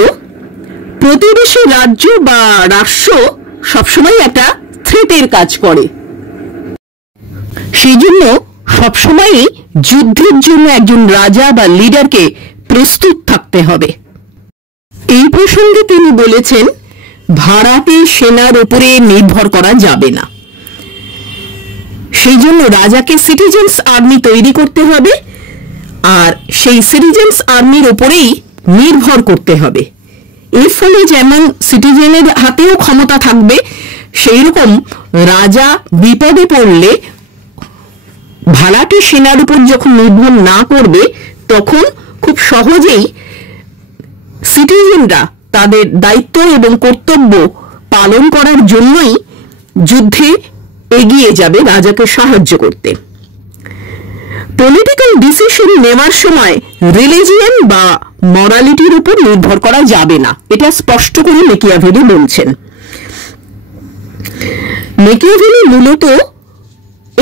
প্রতিবেশী রাজ্য বা রাষ্ট্র সবসময় একটা থ্রেটের কাজ করে, সেই জন্য সবসময়ই যুদ্ধের জন্য একজন রাজা বা লিডারকে প্রস্তুত থাকতে হবে। এই প্রসঙ্গে তিনি বলেছেন, ভাড়াটে সেনার উপরে নির্ভর করা যাবে না। সেই জন্য রাজাকে সিটিজেন্স আর্মি তৈরি করতে হবে, আর সেই সিটিজেন্স আর্মির উপরেই নির্ভর করতে হবে। এর ফলে যেমন সিটিজেনের হাতেও ক্ষমতা থাকবে, সেই রকম রাজা বিপদে পড়লে ভাড়াটে সেনার উপর যখন নির্ভর না করবে, তখন খুব সহজেই সিটিজেনরা তাদের দায়িত্ব এবং কর্তব্য পালন করার জন্যই যুদ্ধে এগিয়ে যাবে রাজাকে সাহায্য করতে। পলিটিক্যাল ডিসিশন নেওয়ার সময় রিলিজিয়ন বা মরালিটির উপর নির্ভর করা যাবে না, এটা স্পষ্ট করে মেকিয়াভেলি বলছেন। মেকিয়াভেলি মূলত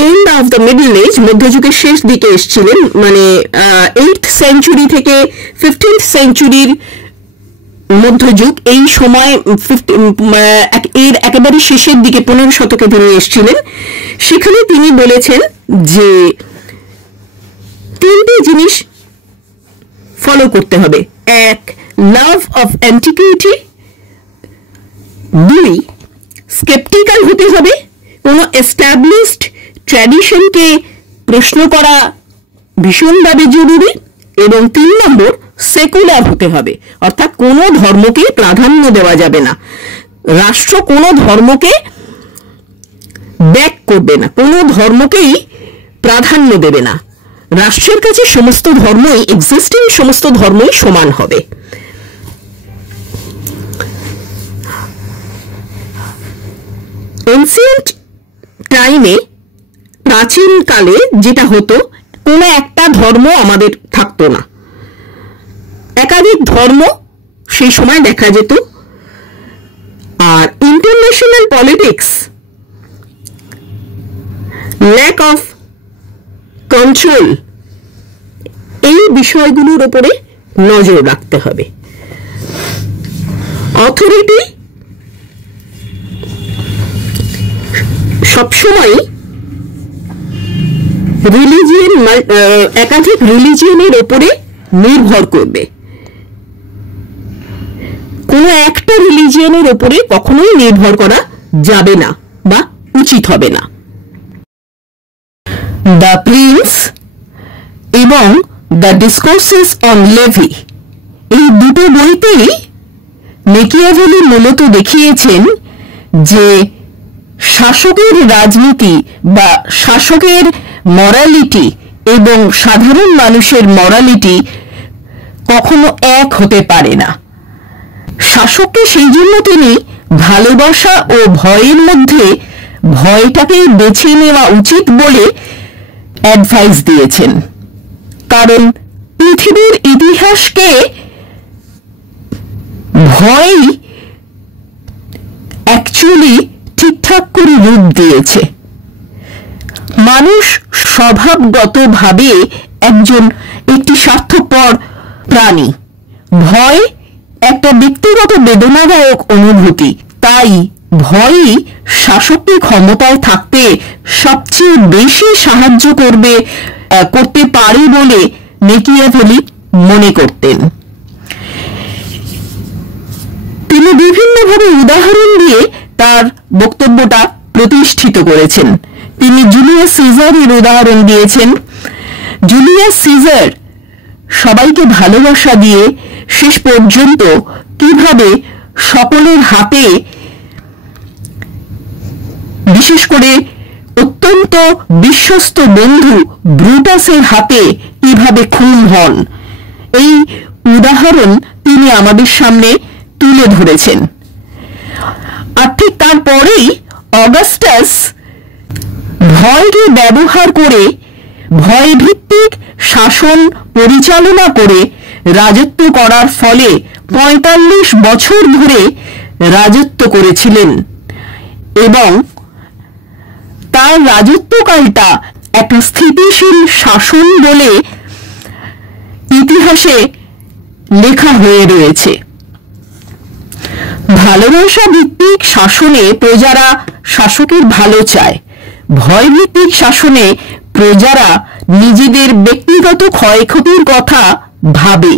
end of the middle age, মধ্যযুগের শেষ দিকে এসেছিলেন, মানে 8th সেঞ্চুরি থেকে 15th সেঞ্চুরির মধ্যযুগ, এই সময় এর একেবারে শেষের দিকে 15 শতকে তিনি এসেছিলেন। সেখানে তিনি বলেছেন যে 3টে জিনিস ফলো করতে হবে। 1, লাভ অফ অ্যান্টিকুইটি। 2, স্কেপটিক্যাল হতে হবে, কোনো এস্টাবলিশড ট্র্যাডিশনকে প্রশ্ন করা ভীষণভাবে জরুরি। এবং 3 নম্বর, সেকুলার হতে হবে, অর্থাৎ কোনো ধর্মকে প্রাধান্য দেওয়া যাবে না, রাষ্ট্র কোনো ধর্মকে ব্যাক করবে না, কোনো ধর্মকেই প্রাধান্য দেবে না, রাষ্ট্রের কাছে সমস্ত ধর্মই, এক্সিস্টিং সমস্ত ধর্মই সমান হবে। এনসিয়েন্ট টাইমে, প্রাচীন কালে যেটা হতো, কোনো একটা ধর্ম আমাদের থাকতো না, একাধিক ধর্ম সেই সময় দেখা যেত। আর international politics, lack of control, এই বিষয়গুলোর উপরে নজর রাখতে হবে। অথরিটি সবসময় রিলিজিয়ন, একাধিক রিলিজিয়নের উপরে নির্ভর করবে, কোনো একটা রিলিজিয়নের উপরে কখনোই নির্ভর করা যাবে না বা উচিত হবে না। দ্য প্রিন্স এবং দ্য ডিসকোর্সেস অন লেভি, এই দুটো বইতেই মেকিয়াভেলি মূলত দেখিয়েছেন যে শাসকের রাজনীতি বা শাসকের মরালিটি এবং সাধারণ মানুষের মরালিটি কখনো এক হতে পারে না। শাসককে সেই জন্য তিনি ভালোবাসা ও ভয়ের মধ্যে ভয়টাকে বেছে নেওয়া উচিত বলে অ্যাডভাইস দিয়েছেন, কারণ পৃথিবীর ইতিহাসকে ভয় অ্যাকচুয়ালি ঠিকঠাক করে রূপ দিয়েছে। মানুষ স্বভাবগতভাবে একটি স্বার্থপর প্রাণী। ভয় একটা ব্যক্তিগত বেদনাদায়ক অনুভূতি, তাই ভয়ই শাসককে ক্ষমতায় থাকতে সবচেয়ে বেশি সাহায্য করতে পারে বলে মেকিয়াভেলি মনে করতেন। তিনি বিভিন্নভাবে উদাহরণ দিয়ে তার বক্তব্যটা প্রতিষ্ঠিত করেছেন। তিনি জুলিয়াস সিজারের উদাহরণ দিয়েছেন। জুলিয়াস সিজার সবাইকে ভালোবাসা দিয়ে শেষ পর্যন্ত কিভাবে সকলের হাতে, বিশেষ করে অত্যন্ত বিশ্বস্ত বন্ধু ব্রুটাসের হাতে কিভাবে খুন হন, এই উদাহরণ তিনি আমাদের সামনে তুলে ধরেছেন। আর ঠিক তারপরেই অগাস্টাস ভয়কে ব্যবহার করে ভয়ভিত্তিক শাসন পরিচালনা করে রাজত্ব করার ফলে ৪৫ বছর ধরে রাজত্ব করেছিলেন এবং তার রাজত্বকালটা একটা স্থিতিশীল শাসন বলে ইতিহাসে লেখা হয়ে রয়েছে। ভালোবাসা ভিত্তিক শাসনে প্রজারা শাসকের ভালো চায়, ভয়ভিত্তিক শাসনে প্রজারা নিজেদের ব্যক্তিগত ক্ষয়ক্ষতির কথা ভাবে।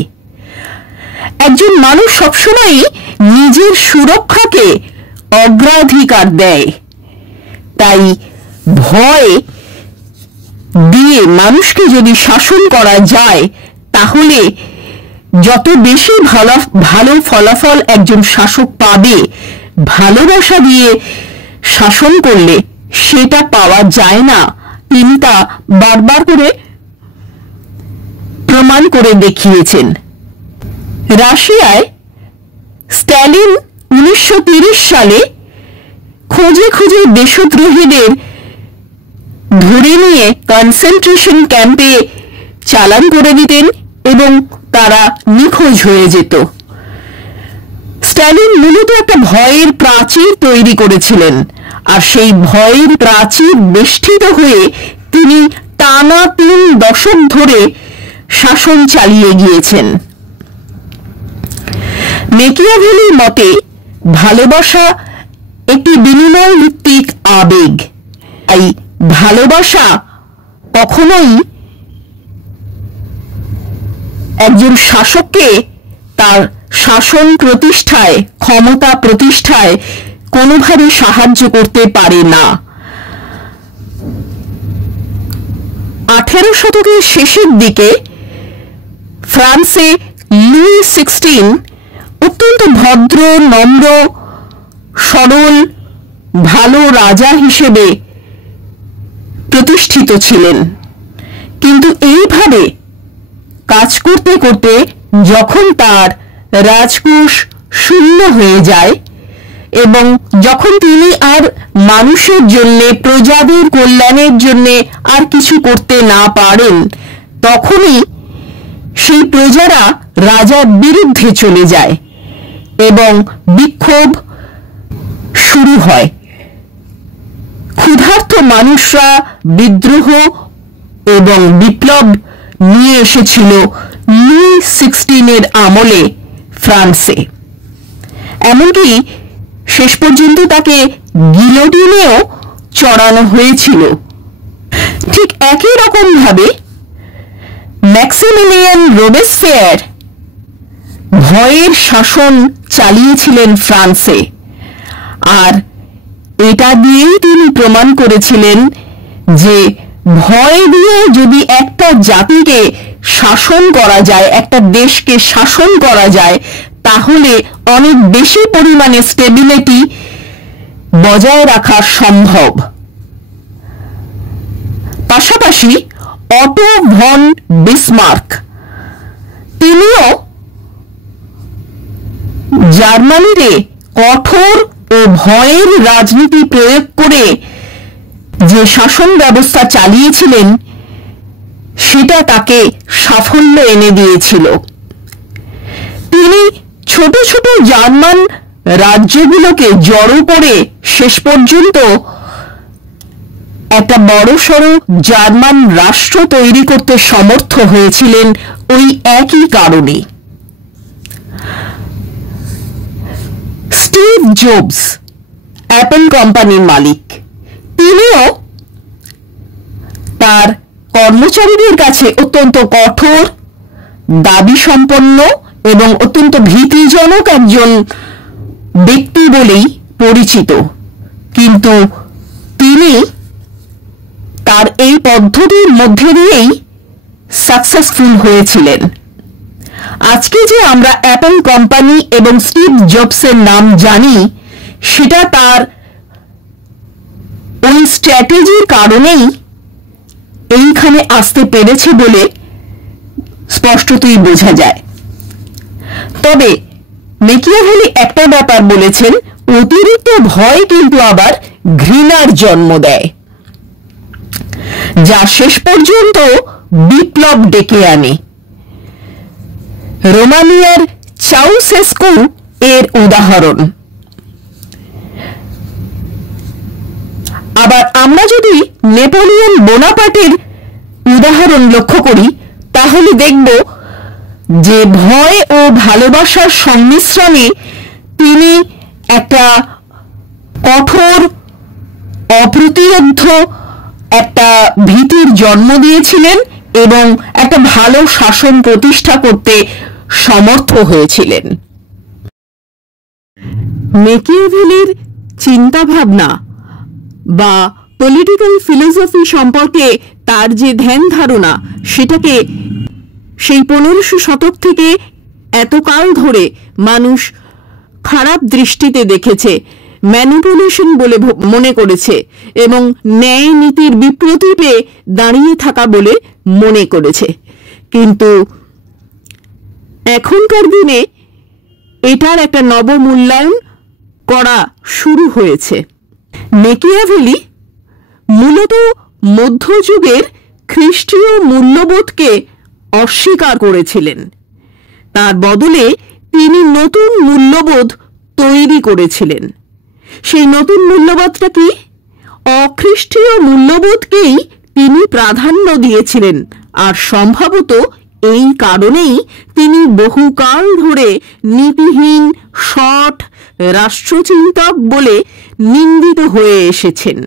একজন মানুষ সবসময় নিজের সুরক্ষাকে অগ্রাধিকার দেয়, তাই ভয় দিয়ে মানুষকে যদি শাসন করা যায় তাহলে যত বেশি ভালো ফলাফল একজন শাসক পাবে, ভালোবাসা দিয়ে শাসন করলে সেটা পাওয়া যায় না। তিনি তা বারবার করে প্রমাণ করে দেখিয়েছেন। রাশিয়ায় স্ট্যালিন ১৯৩০ সালে খুঁজে খুঁজে দেশদ্রোহীদের ধরে নিয়ে কনসেন্ট্রেশন ক্যাম্পে চালান করে দিতেন এবং তারা নিখোঁজ হয়ে যেত। স্ট্যালিন মূলত একটা ভয়ের প্রাচীর তৈরি করেছিলেন, আর সেই ভয়ের প্রাচীর বেষ্টিত হয়ে তিনি টানা ৩ দশক ধরে শাসন চালিয়ে গিয়েছেন। মেকিয়াভেলির মতে ভালোবাসা একটি বিনিময় ভিত্তিক আবেগ, তাই ভালোবাসা কখনোই একজন শাসককে তার শাসন প্রতিষ্ঠায়, ক্ষমতা প্রতিষ্ঠায় কোনোভাবে সাহায্য করতে পারে না। 18 শতকের শেষের দিকে ফ্রান্সে লুই 16 অত্যন্ত ভদ্র, নম্র, সরল, ভালো রাজা হিসেবে প্রতিষ্ঠিত ছিলেন। কিন্তু এইভাবে কাজ করতে করতে যখন তার রাজকোষ শূন্য হয়ে যায় এবং যখন তিনি আর মানুষের জন্য, প্রজাদের কল্যাণের জন্য আর কিছু করতে না পারেন, তখনই সেই প্রজারা রাজার বিরুদ্ধে চলে যায় এবং বিক্ষোভ শুরু হয়। ক্ষুধার্ত মানুষরা বিদ্রোহ এবং বিপ্লব নিয়ে এসেছিল লুই 16 আমলে ফ্রান্সে। এমনকি শেষ পর্যন্ত তাকে গিলোটিনেও চড়ানো হয়েছিল। ঠিক একই রকম ভাবে ম্যাক্সিমিলিয়ান রোবেসফেয়ার ভয়ের শাসন চালিয়েছিলেন ফ্রান্সে, আর এটা দিয়েই তিনি প্রমাণ করেছিলেন যে ভয় দিয়ে যদি একটা জাতিকে শাসন করা যায়, একটা দেশকে শাসন করা যায়, তাহলে অনেক বেশি পরিমাণে স্টেবিলিটি বজায় রাখা সম্ভব। পাশাপাশি অটো ভন বিসমার্ক, তিনিও জার্মানিতে কঠোর ও ভয়ের রাজনীতি প্রয়োগ করে যে শাসন ব্যবস্থা চালিয়েছিলেন সেটা তাকে সাফল্য এনে দিয়েছিল। তিনি ছোট ছোট জার্মান রাজ্যগুলোকে জড়ো করে শেষ পর্যন্ত একটা বড়সড় জার্মান রাষ্ট্র তৈরি করতে সমর্থ হয়েছিলেন ওই একই কারণে। স্টিভ জবস, অ্যাপল কোম্পানির মালিক, তিনিও তার কর্মচারীদের কাছে অত্যন্ত কঠোর, দাবি সম্পন্ন এবং অত্যন্ত ভীতিজনক একজন ব্যক্তি বলেই পরিচিত। কিন্তু তিনি তার এই পদ্ধতির মধ্যে দিয়েই সাকসেসফুল হয়েছিলেন। আজকে যে আমরা অ্যাপল কোম্পানি এবং স্টিভ জবসের নাম জানি, সেটা তার ওই স্ট্র্যাটেজির কারণেই এইখানে আসতে পেরেছে বলে স্পষ্টতই বোঝা যায়। তবে ম্যাকিয়াভেলি একটা ব্যাপার বলেছেন, অতিরিক্ত ভয় কিন্তু আবার ঘৃণার জন্ম দেয়, যা শেষ পর্যন্ত বিপ্লব ডেকে আনে। রোমানিয়ার চাউসেস্কু এর উদাহরণ। আবার আমরা যদি নেপোলিয়ন বোনাপার্টের উদাহরণ লক্ষ্য করি, তাহলে দেখব যে ভয় ও ভালোবাসার সংমিশ্রণে তিনি একটা কঠোর, অপ্রতিরোধ্য একটা ভীতির জন্ম দিয়েছিলেন এবং একটা ভালো শাসন প্রতিষ্ঠা করতে সমর্থ হয়েছিলেন। ম্যাকিয়াভেলির চিন্তা ভাবনা বা পলিটিক্যাল ফিলোসফি সম্পর্কে তার যে ধ্যান ধারণা, সেটাকে সেই 1500 শতক থেকে এতকাল ধরে মানুষ খারাপ দৃষ্টিতে দেখেছে, ম্যানিপুলেশন বলে মনে করেছে এবং ন্যায় নীতির বিপ্রতীপে দাঁড়িয়ে থাকা বলে মনে করেছে। কিন্তু এখনকার দিনে এটার একটা নবমূল্যায়ন করা শুরু হয়েছে। ম্যাকিয়াভেলি মূলত মধ্যযুগের খ্রিস্টীয় মূল্যবোধকে অস্বীকার করেছিলেন। তার বদলে তিনি নতুন মূল্যবোধ তৈরি করেছিলেন। সেই নতুন মূল্যবোধটা কি? অখ্রিস্টীয় মূল্যবোধকেই তিনি প্রাধান্য দিয়েছিলেন, আর সম্ভবত এই কারণেই তিনি বহুকাল ধরে নীতিহীন, শঠ রাষ্ট্রচিন্তক বলে নিন্দিত হয়ে এসেছেন।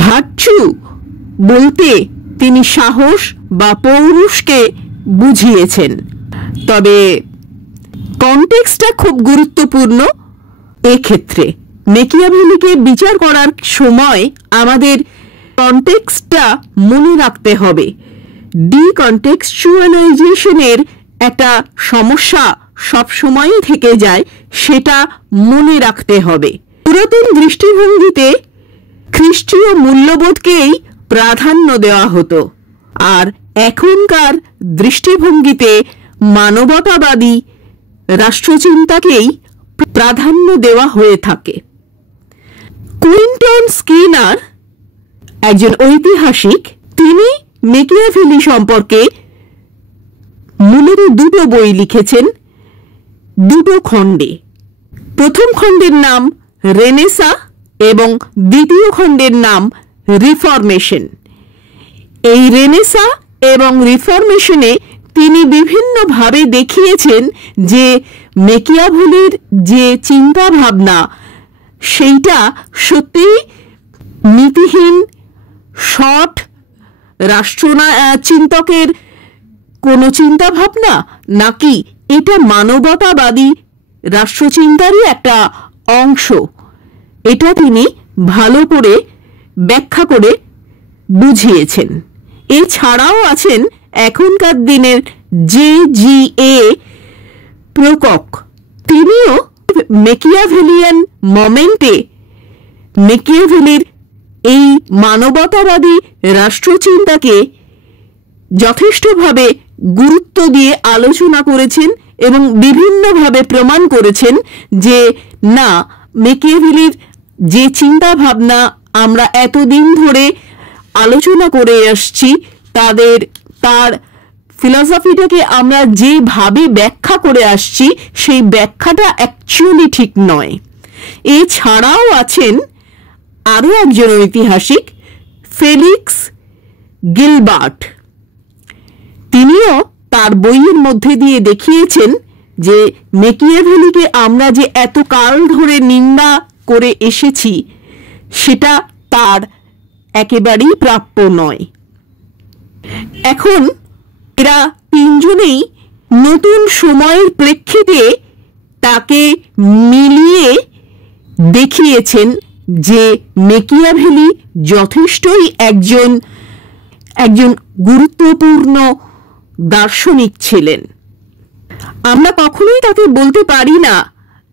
ভার্চু বলতে তিনি সাহস বা পৌরুষকে বুঝিয়েছেন। তবে কনটেক্সটটা খুব গুরুত্বপূর্ণ এক্ষেত্রে। ম্যাকিয়াভেলিকে বিচার করার সময় আমাদের কনটেক্সটটা মনে রাখতে হবে। ডিকনটেক্সচুয়ালাইজেশনের একটা সমস্যা সবসময়ই থেকে যায়, সেটা মনে রাখতে হবে। পুরাতন দৃষ্টিভঙ্গিতে খ্রিস্টীয় মূল্যবোধকেই প্রাধান্য দেওয়া হতো, আর এখনকার দৃষ্টিভঙ্গিতে মানবতাবাদী রাষ্ট্রচিন্তাকেই প্রাধান্য দেওয়া হয়ে থাকে। কুইন্টন স্কিনার একজন ঐতিহাসিক, তিনি ম্যাকিয়াভেলি সম্পর্কে মূলত দুটো বই লিখেছেন, দুটো খণ্ডে। প্রথম খণ্ডের নাম রেনেসা এবং দ্বিতীয় খণ্ডের নাম রিফরমেশন। এই রেনেসা এবং রিফরমেশনে তিনি বিভিন্নভাবে দেখিয়েছেন যে ম্যাকিয়াভেলির যে চিন্তা ভাবনা, সেইটা সত্যিই নীতিহীন, শঠ রাষ্ট্রচিন্তকের কোনো চিন্তা ভাবনা, নাকি এটা মানবতাবাদী রাষ্ট্রচিন্তারই একটা অংশ। এটা তিনি ভালো করে ব্যাখ্যা করে বুঝিয়েছেন। এছাড়াও আছেন এখনকার দিনের JGA প্রকক। তিনিও ম্যাকিয়াভেলিয়ান মোমেন্টে ম্যাকিয়াভেলির এই মানবতাবাদী রাষ্ট্রচিন্তাকে যথেষ্টভাবে গুরুত্ব দিয়ে আলোচনা করেছেন এবং বিভিন্নভাবে প্রমাণ করেছেন যে না, ম্যাকিয়াভেলির যে চিন্তা ভাবনা আমরা এতদিন ধরে আলোচনা করে আসছি, তার ফিলসফিটাকে আমরা যেভাবে ব্যাখ্যা করে আসছি সেই ব্যাখ্যাটা অ্যাকচুয়ালি ঠিক নয়। এছাড়াও আছেন আরও একজন ঐতিহাসিক, ফেলিক্স গিলবার্ট। তিনিও তার বইয়ের মধ্যে দিয়ে দেখিয়েছেন যে মেকিয়াভেলিকে আমরা যে এত কাল ধরে নিন্দা করে এসেছি সেটা তার একেবারেই প্রাপ্য নয়। এখন এরা তিনজনেই নতুন সময়ের প্রেক্ষিতে তাকে মিলিয়ে দেখিয়েছেন যে মেকিয়াভেলি যথেষ্টই একজন গুরুত্বপূর্ণ দার্শনিক ছিলেন। আমরা কখনোই তাকে বলতে পারি না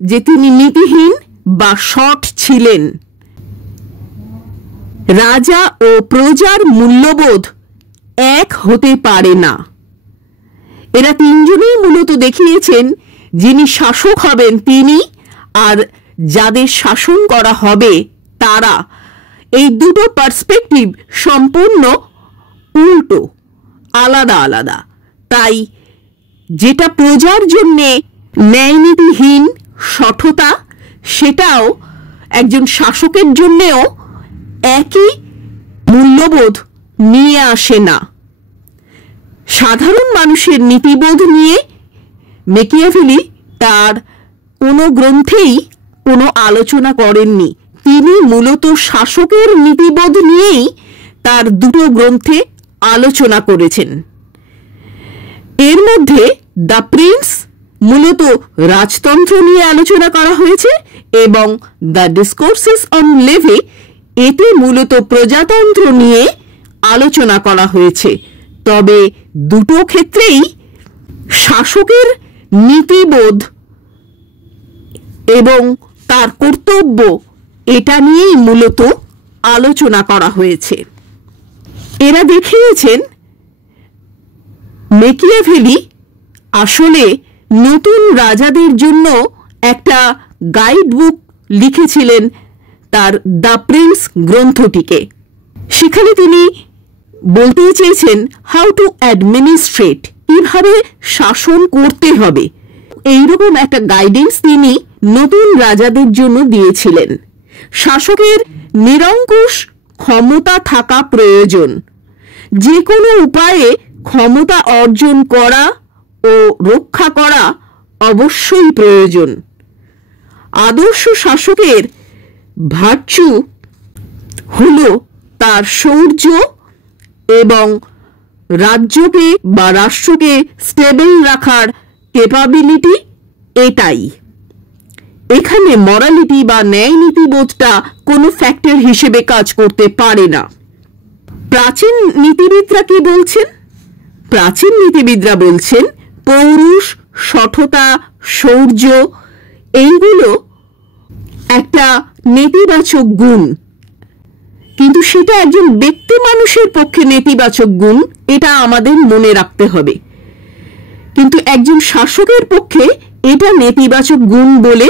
যে তিনি নীতিহীন বা সৎ ছিলেন। রাজা ও প্রজার মূল্যবোধ এক হতে পারে না। এরা তিনজনেই মূলত দেখিয়েছেন যিনি শাসক হবেন তিনি, আর যাদের শাসন করা হবে তারা। এই দুটো পার্সপেক্টিভ সম্পূর্ণ উল্টো, আলাদা আলাদা। তাই যেটা প্রজার জন্যে ন্যায়নীতিহীন সঠতা, সেটাও একজন শাসকের জন্যেও একই মূল্যবোধ নিয়ে আসে না। সাধারণ মানুষের নীতিবোধ নিয়ে মেকিয়াভেলি তার কোনো গ্রন্থেই কোনো আলোচনা করেননি। তিনি মূলত শাসকের নীতিবোধ নিয়েই তার দুটো গ্রন্থে আলোচনা করেছেন। এর মধ্যে দ্য প্রিন্স মূলত রাজতন্ত্র নিয়ে আলোচনা করা হয়েছে এবং দ্য ডিসকোর্সেস অন লেভি এতে মূলত প্রজাতন্ত্র নিয়ে আলোচনা করা হয়েছে। তবে দুটো ক্ষেত্রেই শাসকের নীতিবোধ এবং তার কর্তব্য এটা নিয়েই মূলত আলোচনা করা হয়েছে। এরা দেখিয়েছেন মেকিয়াভেলি আসলে নতুন রাজাদের জন্য একটা গাইড বুক লিখেছিলেন তার দ্য প্রিন্স গ্রন্থটিকে। সেখানে তিনি বলতে চেয়েছেন হাউ টু অ্যাডমিনিস্ট্রেট, কিভাবে শাসন করতে হবে, এইরকম একটা গাইডেন্স তিনি নতুন রাজাদের জন্য দিয়েছিলেন। শাসকের নিরঙ্কুশ ক্ষমতা থাকা প্রয়োজন। যে কোনো উপায়ে ক্ষমতা অর্জন করা ও রক্ষা করা অবশ্যই প্রয়োজন। আদর্শ শাসকের ভার্চু হল তার শৌর্য এবং রাজ্যকে বা রাষ্ট্রকে স্টেবল রাখার ক্যাপাবিলিটি। এটাই এখানে মরালিটি বা ন্যায় নীতিবোধটা কোনো ফ্যাক্টর হিসেবে কাজ করতে পারে না। প্রাচীন নীতিবিদরা কি বলছেন? প্রাচীন নীতিবিদরা বলছেন পৌরুষ, সঠতা, শৌর্য এইগুলো একটা নেতিবাচক গুণ, কিন্তু সেটা একজন ব্যক্তি মানুষের পক্ষে নেতিবাচক গুণ, এটা আমাদের মনে রাখতে হবে। কিন্তু একজন শাসকের পক্ষে এটা নেতিবাচক গুণ বলে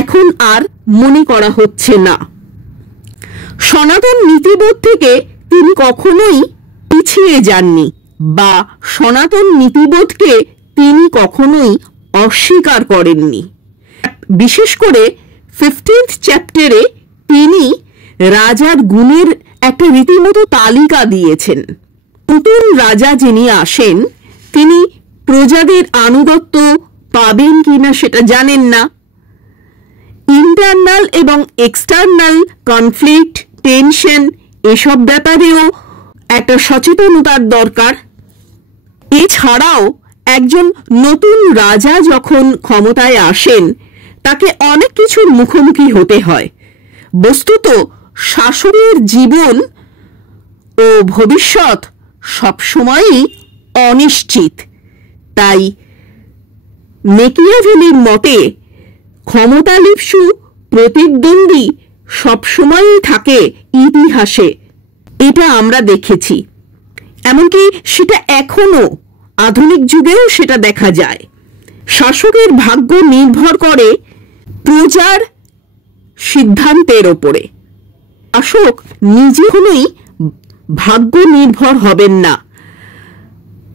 এখন আর মনে করা হচ্ছে না। সনাতন নীতিবোধ থেকে তিনি কখনোই পিছিয়ে যাননি বা সনাতন নীতিবোধকে তিনি কখনোই অস্বীকার করেননি। বিশেষ করে 15th চ্যাপ্টারে তিনি রাজার গুণের একটা রীতিমতো তালিকা দিয়েছেন। নতুন রাজা যিনি আসেন তিনি প্রজাদের আনুগত্য পাবেন কিনা সেটা জানেন না। ইন্টারনাল এবং এক্সটার্নাল কনফ্লিক্ট, টেনশন এসব ব্যাপারেও একটা সচেতনতার দরকার। এছাড়াও একজন নতুন রাজা যখন ক্ষমতায় আসেন তাকে অনেক কিছুর মুখোমুখি হতে হয়। বস্তুত শাসকের জীবন ও ভবিষ্যৎ সবসময়ই অনিশ্চিত। তাই মেকিয়াভেলির মতে ক্ষমতালিপ্সু প্রতিদ্বন্দ্বী সবসময়ই থাকে ইতিহাসে, এটা আমরা দেখেছি। এমনকি সেটা এখনো আধুনিক যুগেও সেটা দেখা যায়। শাসকের ভাগ্য নির্ভর করে প্রজার সিদ্ধান্তের ওপরে। শাসক নিজে কোনোই ভাগ্য নির্ভর হবেন না,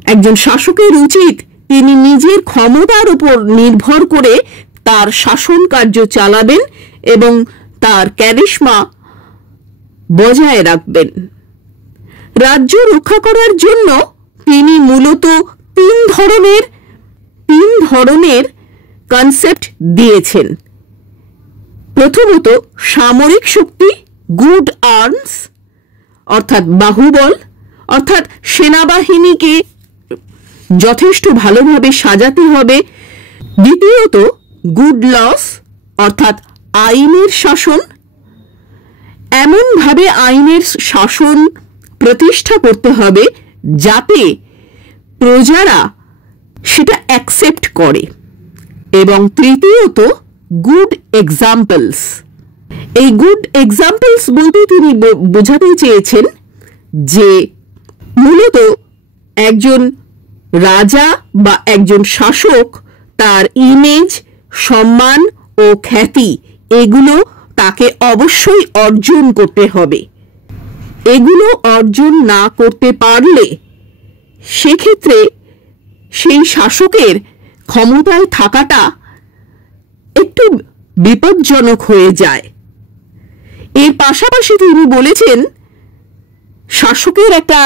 একজন শাসকের উচিত তিনি নিজের ক্ষমতার উপর নির্ভর করে তার শাসন কার্য চালাবেন এবং তার ক্যারিশমা বজায় রাখবেন। রাজ্য রক্ষা করার জন্য তিনি মূলত তিন ধরনের কনসেপ্ট দিয়েছেন। প্রথমত সামরিক শক্তি, গুড আর্মস অর্থাৎ বাহুবল, অর্থাৎ সেনাবাহিনীকে যথেষ্ট ভালোভাবে সাজাতে হবে। দ্বিতীয়ত গুড লস অর্থাৎ আইনের শাসন, এমনভাবে আইনের শাসন প্রতিষ্ঠা করতে হবে যাতে প্রজারা সেটা অ্যাকসেপ্ট করে। এবং তৃতীয়ত গুড এক্সাম্পলস। এই গুড এক্সাম্পলস বলতে তিনি বোঝাতে চেয়েছেন যে মূলত একজন রাজা বা একজন শাসক তার ইমেজ, সম্মান ও খ্যাতি এগুলো তাকে অবশ্যই অর্জন করতে হবে। এগুলো অর্জন না করতে পারলে সেক্ষেত্রে সেই শাসকের ক্ষমতায় থাকাটা একটু বিপজ্জনক হয়ে যায়। এর পাশাপাশি তিনি বলেছেন শাসকের একটা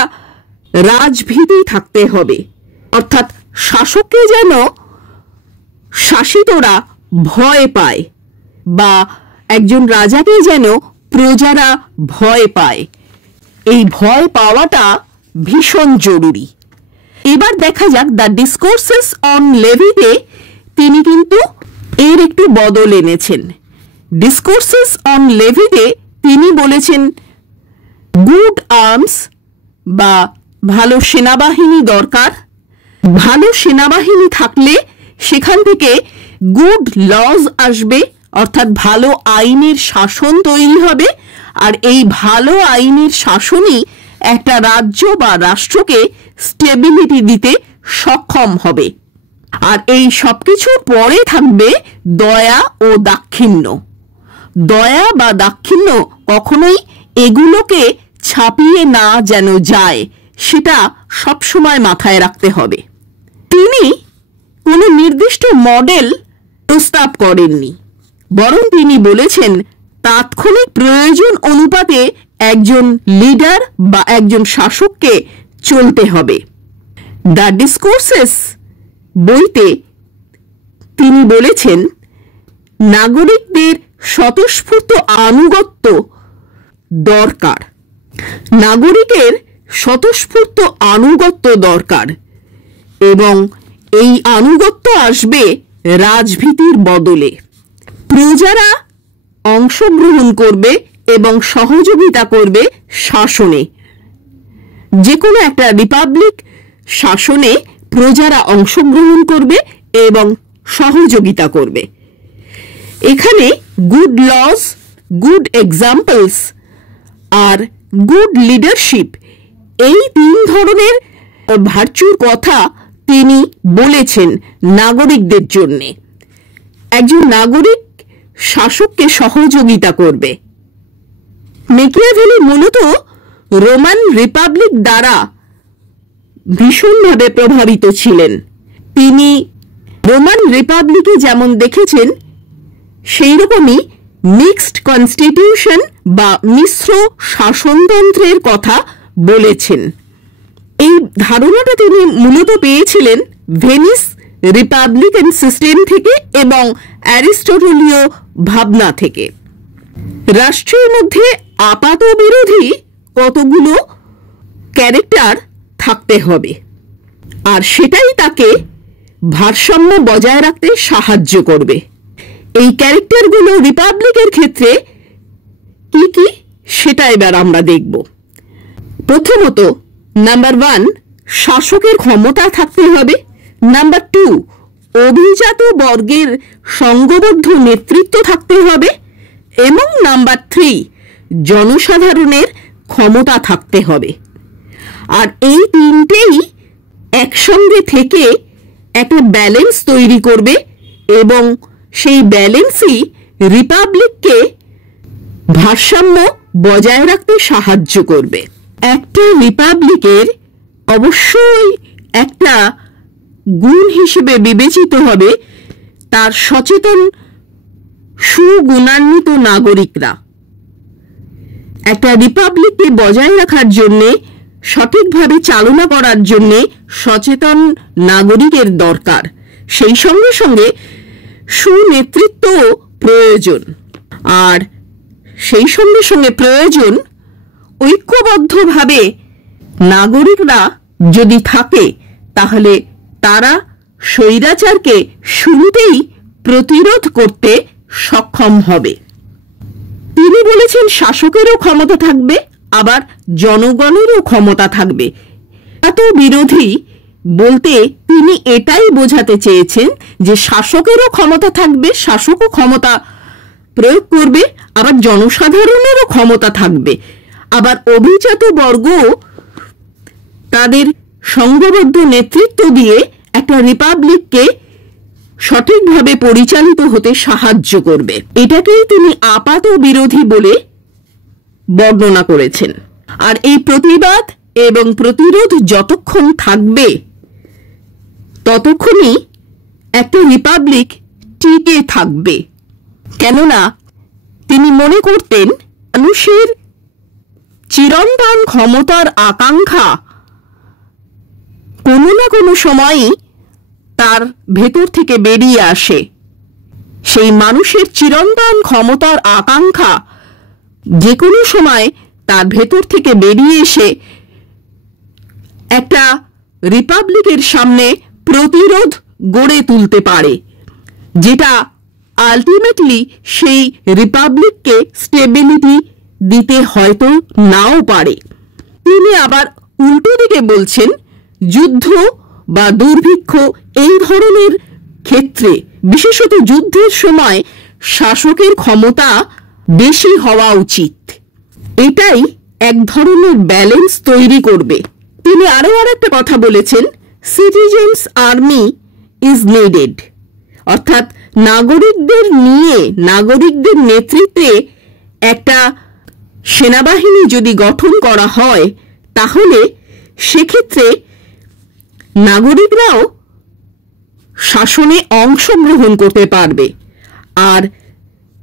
রাজভীতি থাকতে হবে, অর্থাৎ শাসককে যেন শাসিতরা ভয় পায় বা একজন রাজাকে যেন প্রজারা ভয় পায়। এই ভয় পাওয়াটা ভীষণ জরুরি। এবার দেখা যাক দ্য ডিসকোর্সেস অন লেভিতে তিনি কিন্তু এর একটু বদল এনেছেন। ডিসকোর্সেস অন লেভিতে তিনি বলেছেন গুড আর্মস বা ভালো সেনাবাহিনী দরকার। ভালো সেনাবাহিনী থাকলে সেখান থেকে গুড লজ আসবে, অর্থাৎ ভালো আইনের শাসন তৈরি হবে। আর এই ভালো আইনের শাসনই একটা রাজ্য বা রাষ্ট্রকে স্টেবিলিটি দিতে সক্ষম হবে। আর এই সবকিছুর পরে থাকবে দয়া ও দাক্ষিণ্য। দয়া বা দাক্ষিণ্য কখনোই এগুলোকে ছাপিয়ে না যেন যায়, সেটা সবসময় মাথায় রাখতে হবে। তিনি কোনো নির্দিষ্ট মডেল প্রস্তাব করেননি, বরং তিনি বলেছেন তাৎক্ষণিক প্রয়োজন অনুপাতে একজন লিডার বা একজন শাসককে চলতে হবে। দ্য ডিসকোর্সেস বইতে তিনি বলেছেন নাগরিকদের স্বতঃস্ফূর্ত আনুগত্য দরকার। নাগরিকের স্বতঃস্ফূর্ত আনুগত্য দরকার এবং এই আনুগত্য আসবে রাজভীতির বদলে। প্রজারা অংশগ্রহণ করবে এবং সহযোগিতা করবে শাসনে। যে কোনো একটা রিপাবলিক শাসনে প্রজারা অংশগ্রহণ করবে এবং সহযোগিতা করবে। এখানে গুড লস, গুড এক্সাম্পলস আর গুড লিডারশিপ এই তিন ধরনের ভার্চুর কথা তিনি বলেছেন নাগরিকদের জন্য। একজন নাগরিক শাসককে সহযোগিতা করবে। মেকিয়াভেলি মূলত রোমান রিপাবলিক দ্বারা ভীষণভাবে প্রভাবিত ছিলেন। তিনি রোমান রিপাবলিকে যেমন দেখেছেন সেই রকমই মিক্সড কনস্টিটিউশন বা মিশ্র শাসনতন্ত্রের কথা বলেছেন। এই ধারণাটা তিনি মূলত পেয়েছিলেন ভেনিস রিপাবলিকান সিস্টেম থেকে এবং অ্যারিস্টটলীয় ভাবনা থেকে। রাষ্ট্রের মধ্যে আপাত বিরোধী কতগুলো ক্যারেক্টার থাকতে হবে, আর সেটাই তাকে ভারসাম্য বজায় রাখতে সাহায্য করবে। এই ক্যারেক্টারগুলো রিপাবলিকের ক্ষেত্রে কি কি সেটা এবার আমরা দেখব। প্রথমত নাম্বার 1 শাসকের ক্ষমতা থাকতে হবে। নাম্বার 2 অভিজাত বর্গের সংঘবদ্ধ নেতৃত্ব থাকতে হবে। এবং নাম্বার 3 জনসাধারণের ক্ষমতা থাকতে হবে। আর এই তিনটেই একসঙ্গে থেকে একটা ব্যালেন্স তৈরি করবে এবং সেই ব্যালেন্সই রিপাবলিককে ভারসাম্য বজায় রাখতে সাহায্য করবে। একটা রিপাবলিকের অবশ্যই একটা গুণ হিসেবে বিবেচিত হবে তার সচেতন সুগুণান্বিত নাগরিকরা। একটা রিপাবলিককে বজায় রাখার জন্যে, সঠিকভাবে চালনা করার জন্যে সচেতন নাগরিকের দরকার। সেই সঙ্গে সঙ্গে সুনেতৃত্ব প্রয়োজন, আর সেই সঙ্গে সঙ্গে প্রয়োজন ঐক্যবদ্ধভাবে নাগরিকরা যদি থাকে, তাহলে তারা স্বৈরাচারকে শুরুতেই প্রতিরোধ করতে সক্ষম হবে। তিনি বলেছেন শাসকেরও ক্ষমতা থাকবে, আবার জনগণেরও ক্ষমতা থাকবে। এত বিরোধী বলতে তিনি এটাই বোঝাতে চেয়েছেন যে শাসকেরও ক্ষমতা থাকবে, শাসকও ক্ষমতা প্রয়োগ করবে, আবার জনসাধারণেরও ক্ষমতা থাকবে, আবার অভিজাত বর্গ তাদের সংঘবদ্ধ নেতৃত্ব দিয়ে একটা রিপাবলিককে সঠিকভাবে পরিচালিত হতে সাহায্য করবে। এটাকেই তিনি আপাত বিরোধী বলে বর্ণনা করেছেন। আর এই প্রতিবাদ এবং প্রতিরোধ যতক্ষণ থাকবে, ততক্ষণই একটা রিপাবলিক টিকে থাকবে। কেননা তিনি মনে করতেন মানুষের চিরন্তন ক্ষমতার আকাঙ্ক্ষা কোনো না কোনো সময়ই তার ভেতর থেকে বেরিয়ে আসে। সেই মানুষের চিরন্তন ক্ষমতার আকাঙ্ক্ষা যে কোনো সময় তার ভেতর থেকে বেরিয়ে এসে একটা রিপাবলিকের সামনে প্রতিরোধ গড়ে তুলতে পারে, যেটা আলটিমেটলি সেই রিপাবলিককে স্টেবিলিটি দিতে হয়তো নাও পারে। তিনি আবার উল্টো দিকে বলছেন যুদ্ধ বা দুর্ভিক্ষ এই ধরনের ক্ষেত্রে, বিশেষত যুদ্ধের সময় শাসকের ক্ষমতা বেশি হওয়া উচিত। এটাই এক ধরনের ব্যালেন্স তৈরি করবে। তিনি আরো একটা কথা বলেছেন, সিটিজেন্স আর্মি ইজ নিডেড, অর্থাৎ নাগরিকদের নিয়ে, নাগরিকদের নেতৃত্বে একটা সেনাবাহিনী যদি গঠন করা হয়, তাহলে সেক্ষেত্রে নাগরিকরাও শাসনে অংশগ্রহণ করতে পারবে। আর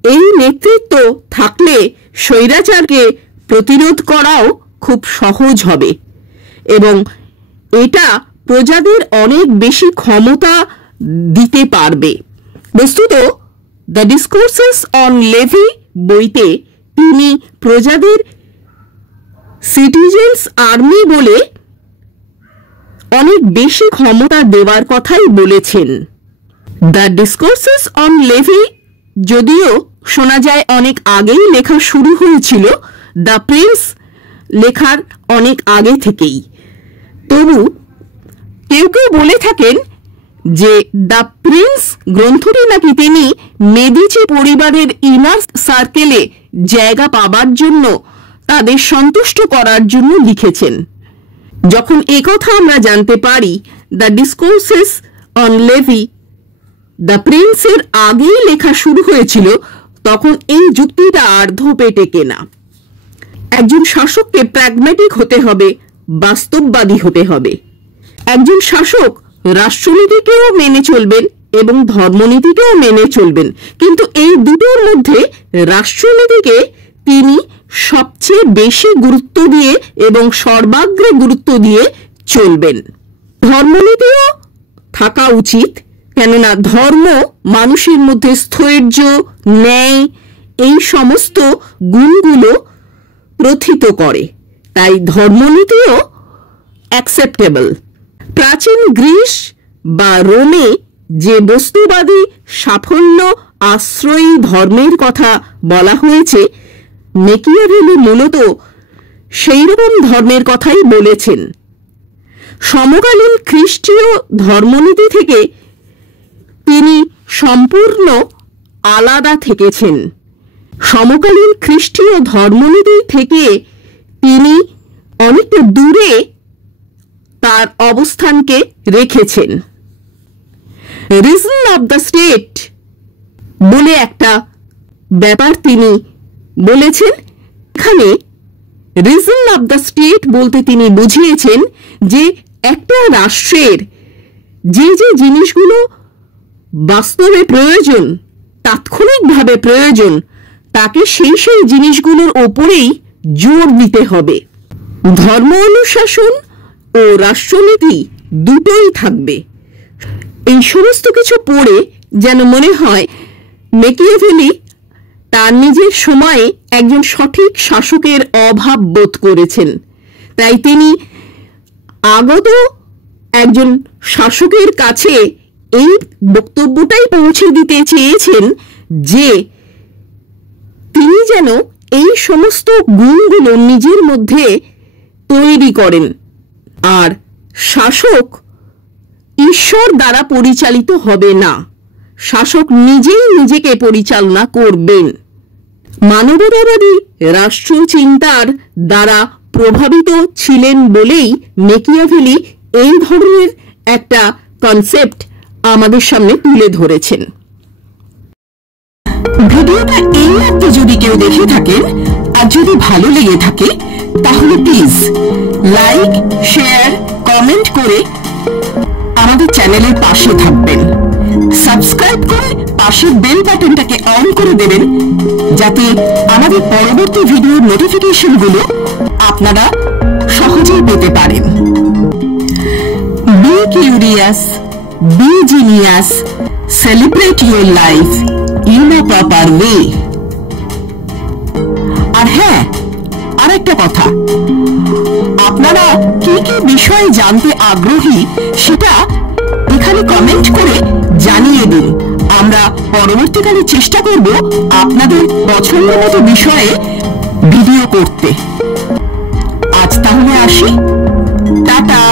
এই নেতৃত্ব থাকলে স্বৈরাচারকে প্রতিরোধ করাও খুব সহজ হবে, এবং এটা প্রজাদের অনেক বেশি ক্ষমতা দিতে পারবে। বস্তুত দ্য ডিসকোর্সেস অন লেভি বইতে তিনি প্রজাদের সিটিজেন্স আর্মি বলে অনেক বেশি ক্ষমতা দেওয়ার কথাই বলেছেন। দ্য ডিসকোর্সেস অন লেভি যদিও শোনা যায় অনেক আগেই লেখা শুরু হয়েছিল, দ্য প্রিন্স লেখার অনেক আগে থেকেই, তবু কেউ কেউ বলে থাকেন যে দ্য প্রিন্স গ্রন্থটি নাকি তিনি মেদিচি পরিবারের ইনার সার্কেলে জায়গা পাবার জন্য, তাদের সন্তুষ্ট করার জন্য লিখেছেন। যখন একথা আমরা জানতে পারি, the discourses on Livy the প্রিন্সের আগেই লেখা শুরু হয়েছিল, তখন এই যুক্তিটা আর্ধপে টেকে না। একজন শাসককে প্র্যাগম্যাটিক হতে হবে, বাস্তববাদী হতে হবে। একজন শাসক রাষ্ট্রনীতিকেও মেনে চলবেন এবং ধর্মনীতিকেও মেনে চলবেন, কিন্তু এই দুটোর মধ্যে রাষ্ট্রনীতিকে তিনি সবচেয়ে বেশি গুরুত্ব দিয়ে এবং সর্বাগ্রে গুরুত্ব দিয়ে চলবেন। ধর্মনীতিও থাকা উচিত, কেননা ধর্ম মানুষের মধ্যে স্থৈর্য, ন্যায় এই সমস্ত গুণগুলো প্রথিত করে, তাই ধর্মনীতিও অ্যাকসেপ্টেবল। প্রাচীন গ্রিস বা রোমে যে বস্তুবাদী সাফল্য আশ্রয়ী ধর্মের কথা বলা হয়েছে, মেকিয়াভেলি মূলত সেই রকম ধর্মের কথাই বলেছেন। সমকালীন খ্রিস্টীয় ধর্মনীতি থেকে তিনি সম্পূর্ণ আলাদা থেকেছেন। সমকালীন খ্রিস্টীয় ধর্মনীতি থেকে তিনি অনেকটা দূরে তার অবস্থানকে রেখেছেন। রিজন অব দ্য স্টেট বলে একটা ব্যাপার তিনি বলেছেন। এখানে রিজন অব দ্য স্টেট বলতে তিনি বুঝিয়েছেন যে একটা রাষ্ট্রের যে যে জিনিসগুলো বাস্তবে প্রয়োজন, তাৎক্ষণিকভাবে প্রয়োজন, তাকে সেই সেই জিনিসগুলোর ওপরেই জোর দিতে হবে। ধর্ম অনুশাসন ও রাষ্ট্রনীতি দুটোই থাকবে। এই সমস্ত কিছু পড়ে যেন মনে হয় মেকিয়াভেলি তার নিজের সময়ে একজন সঠিক শাসকের অভাব বোধ করেছেন, তাই তিনি আগত একজন শাসকের কাছে এই বক্তব্যটাই পৌঁছে দিতে চেয়েছেন যে তিনি যেন এই সমস্ত গুণগুলো নিজের মধ্যে তৈরি করেন, আর শাসক ঈশ্বর দ্বারা পরিচালিত হবে না, শাসক নিজেই নিজেকে পরিচালনা করবেন। মানবতাবাদী রাষ্ট্র চিন্তার দ্বারা প্রভাবিত ছিলেন বলেই মেকিয়াভেলি এই ধরনের একটা কনসেপ্ট আমাদের সামনে তুলে ধরেছেন। ভিডিওটা এই মুহূর্তে যদি কেউ দেখে থাকেন আর যদি ভালো লেগে থাকে তাহলে প্লিজ লাইক, শেয়ার, কমেন্ট করে আমাদের চ্যানেলের পাশে থাকবেন। সাবস্ক্রাইব করে পাশের বেল বাটনটাকে অন করে দেবেন যাতে আমাদের পরবর্তী ভিডিওর নোটিফিকেশনগুলো আপনারা সহজেই পেতে পারেন। Be curious, be genius, celebrate your life in a proper way. আর হ্যাঁ, আর একটা কথা, আপনারা কি কি বিষয়ে জানতে আগ্রহী সেটা এখানে কমেন্ট করে জানিয়ে দিন। আমরা পরবর্তীকালে চেষ্টা করব আপনাদের পছন্দ মতো বিষয়ে ভিডিও করতে। আজ তাহলে আসি, টাটা।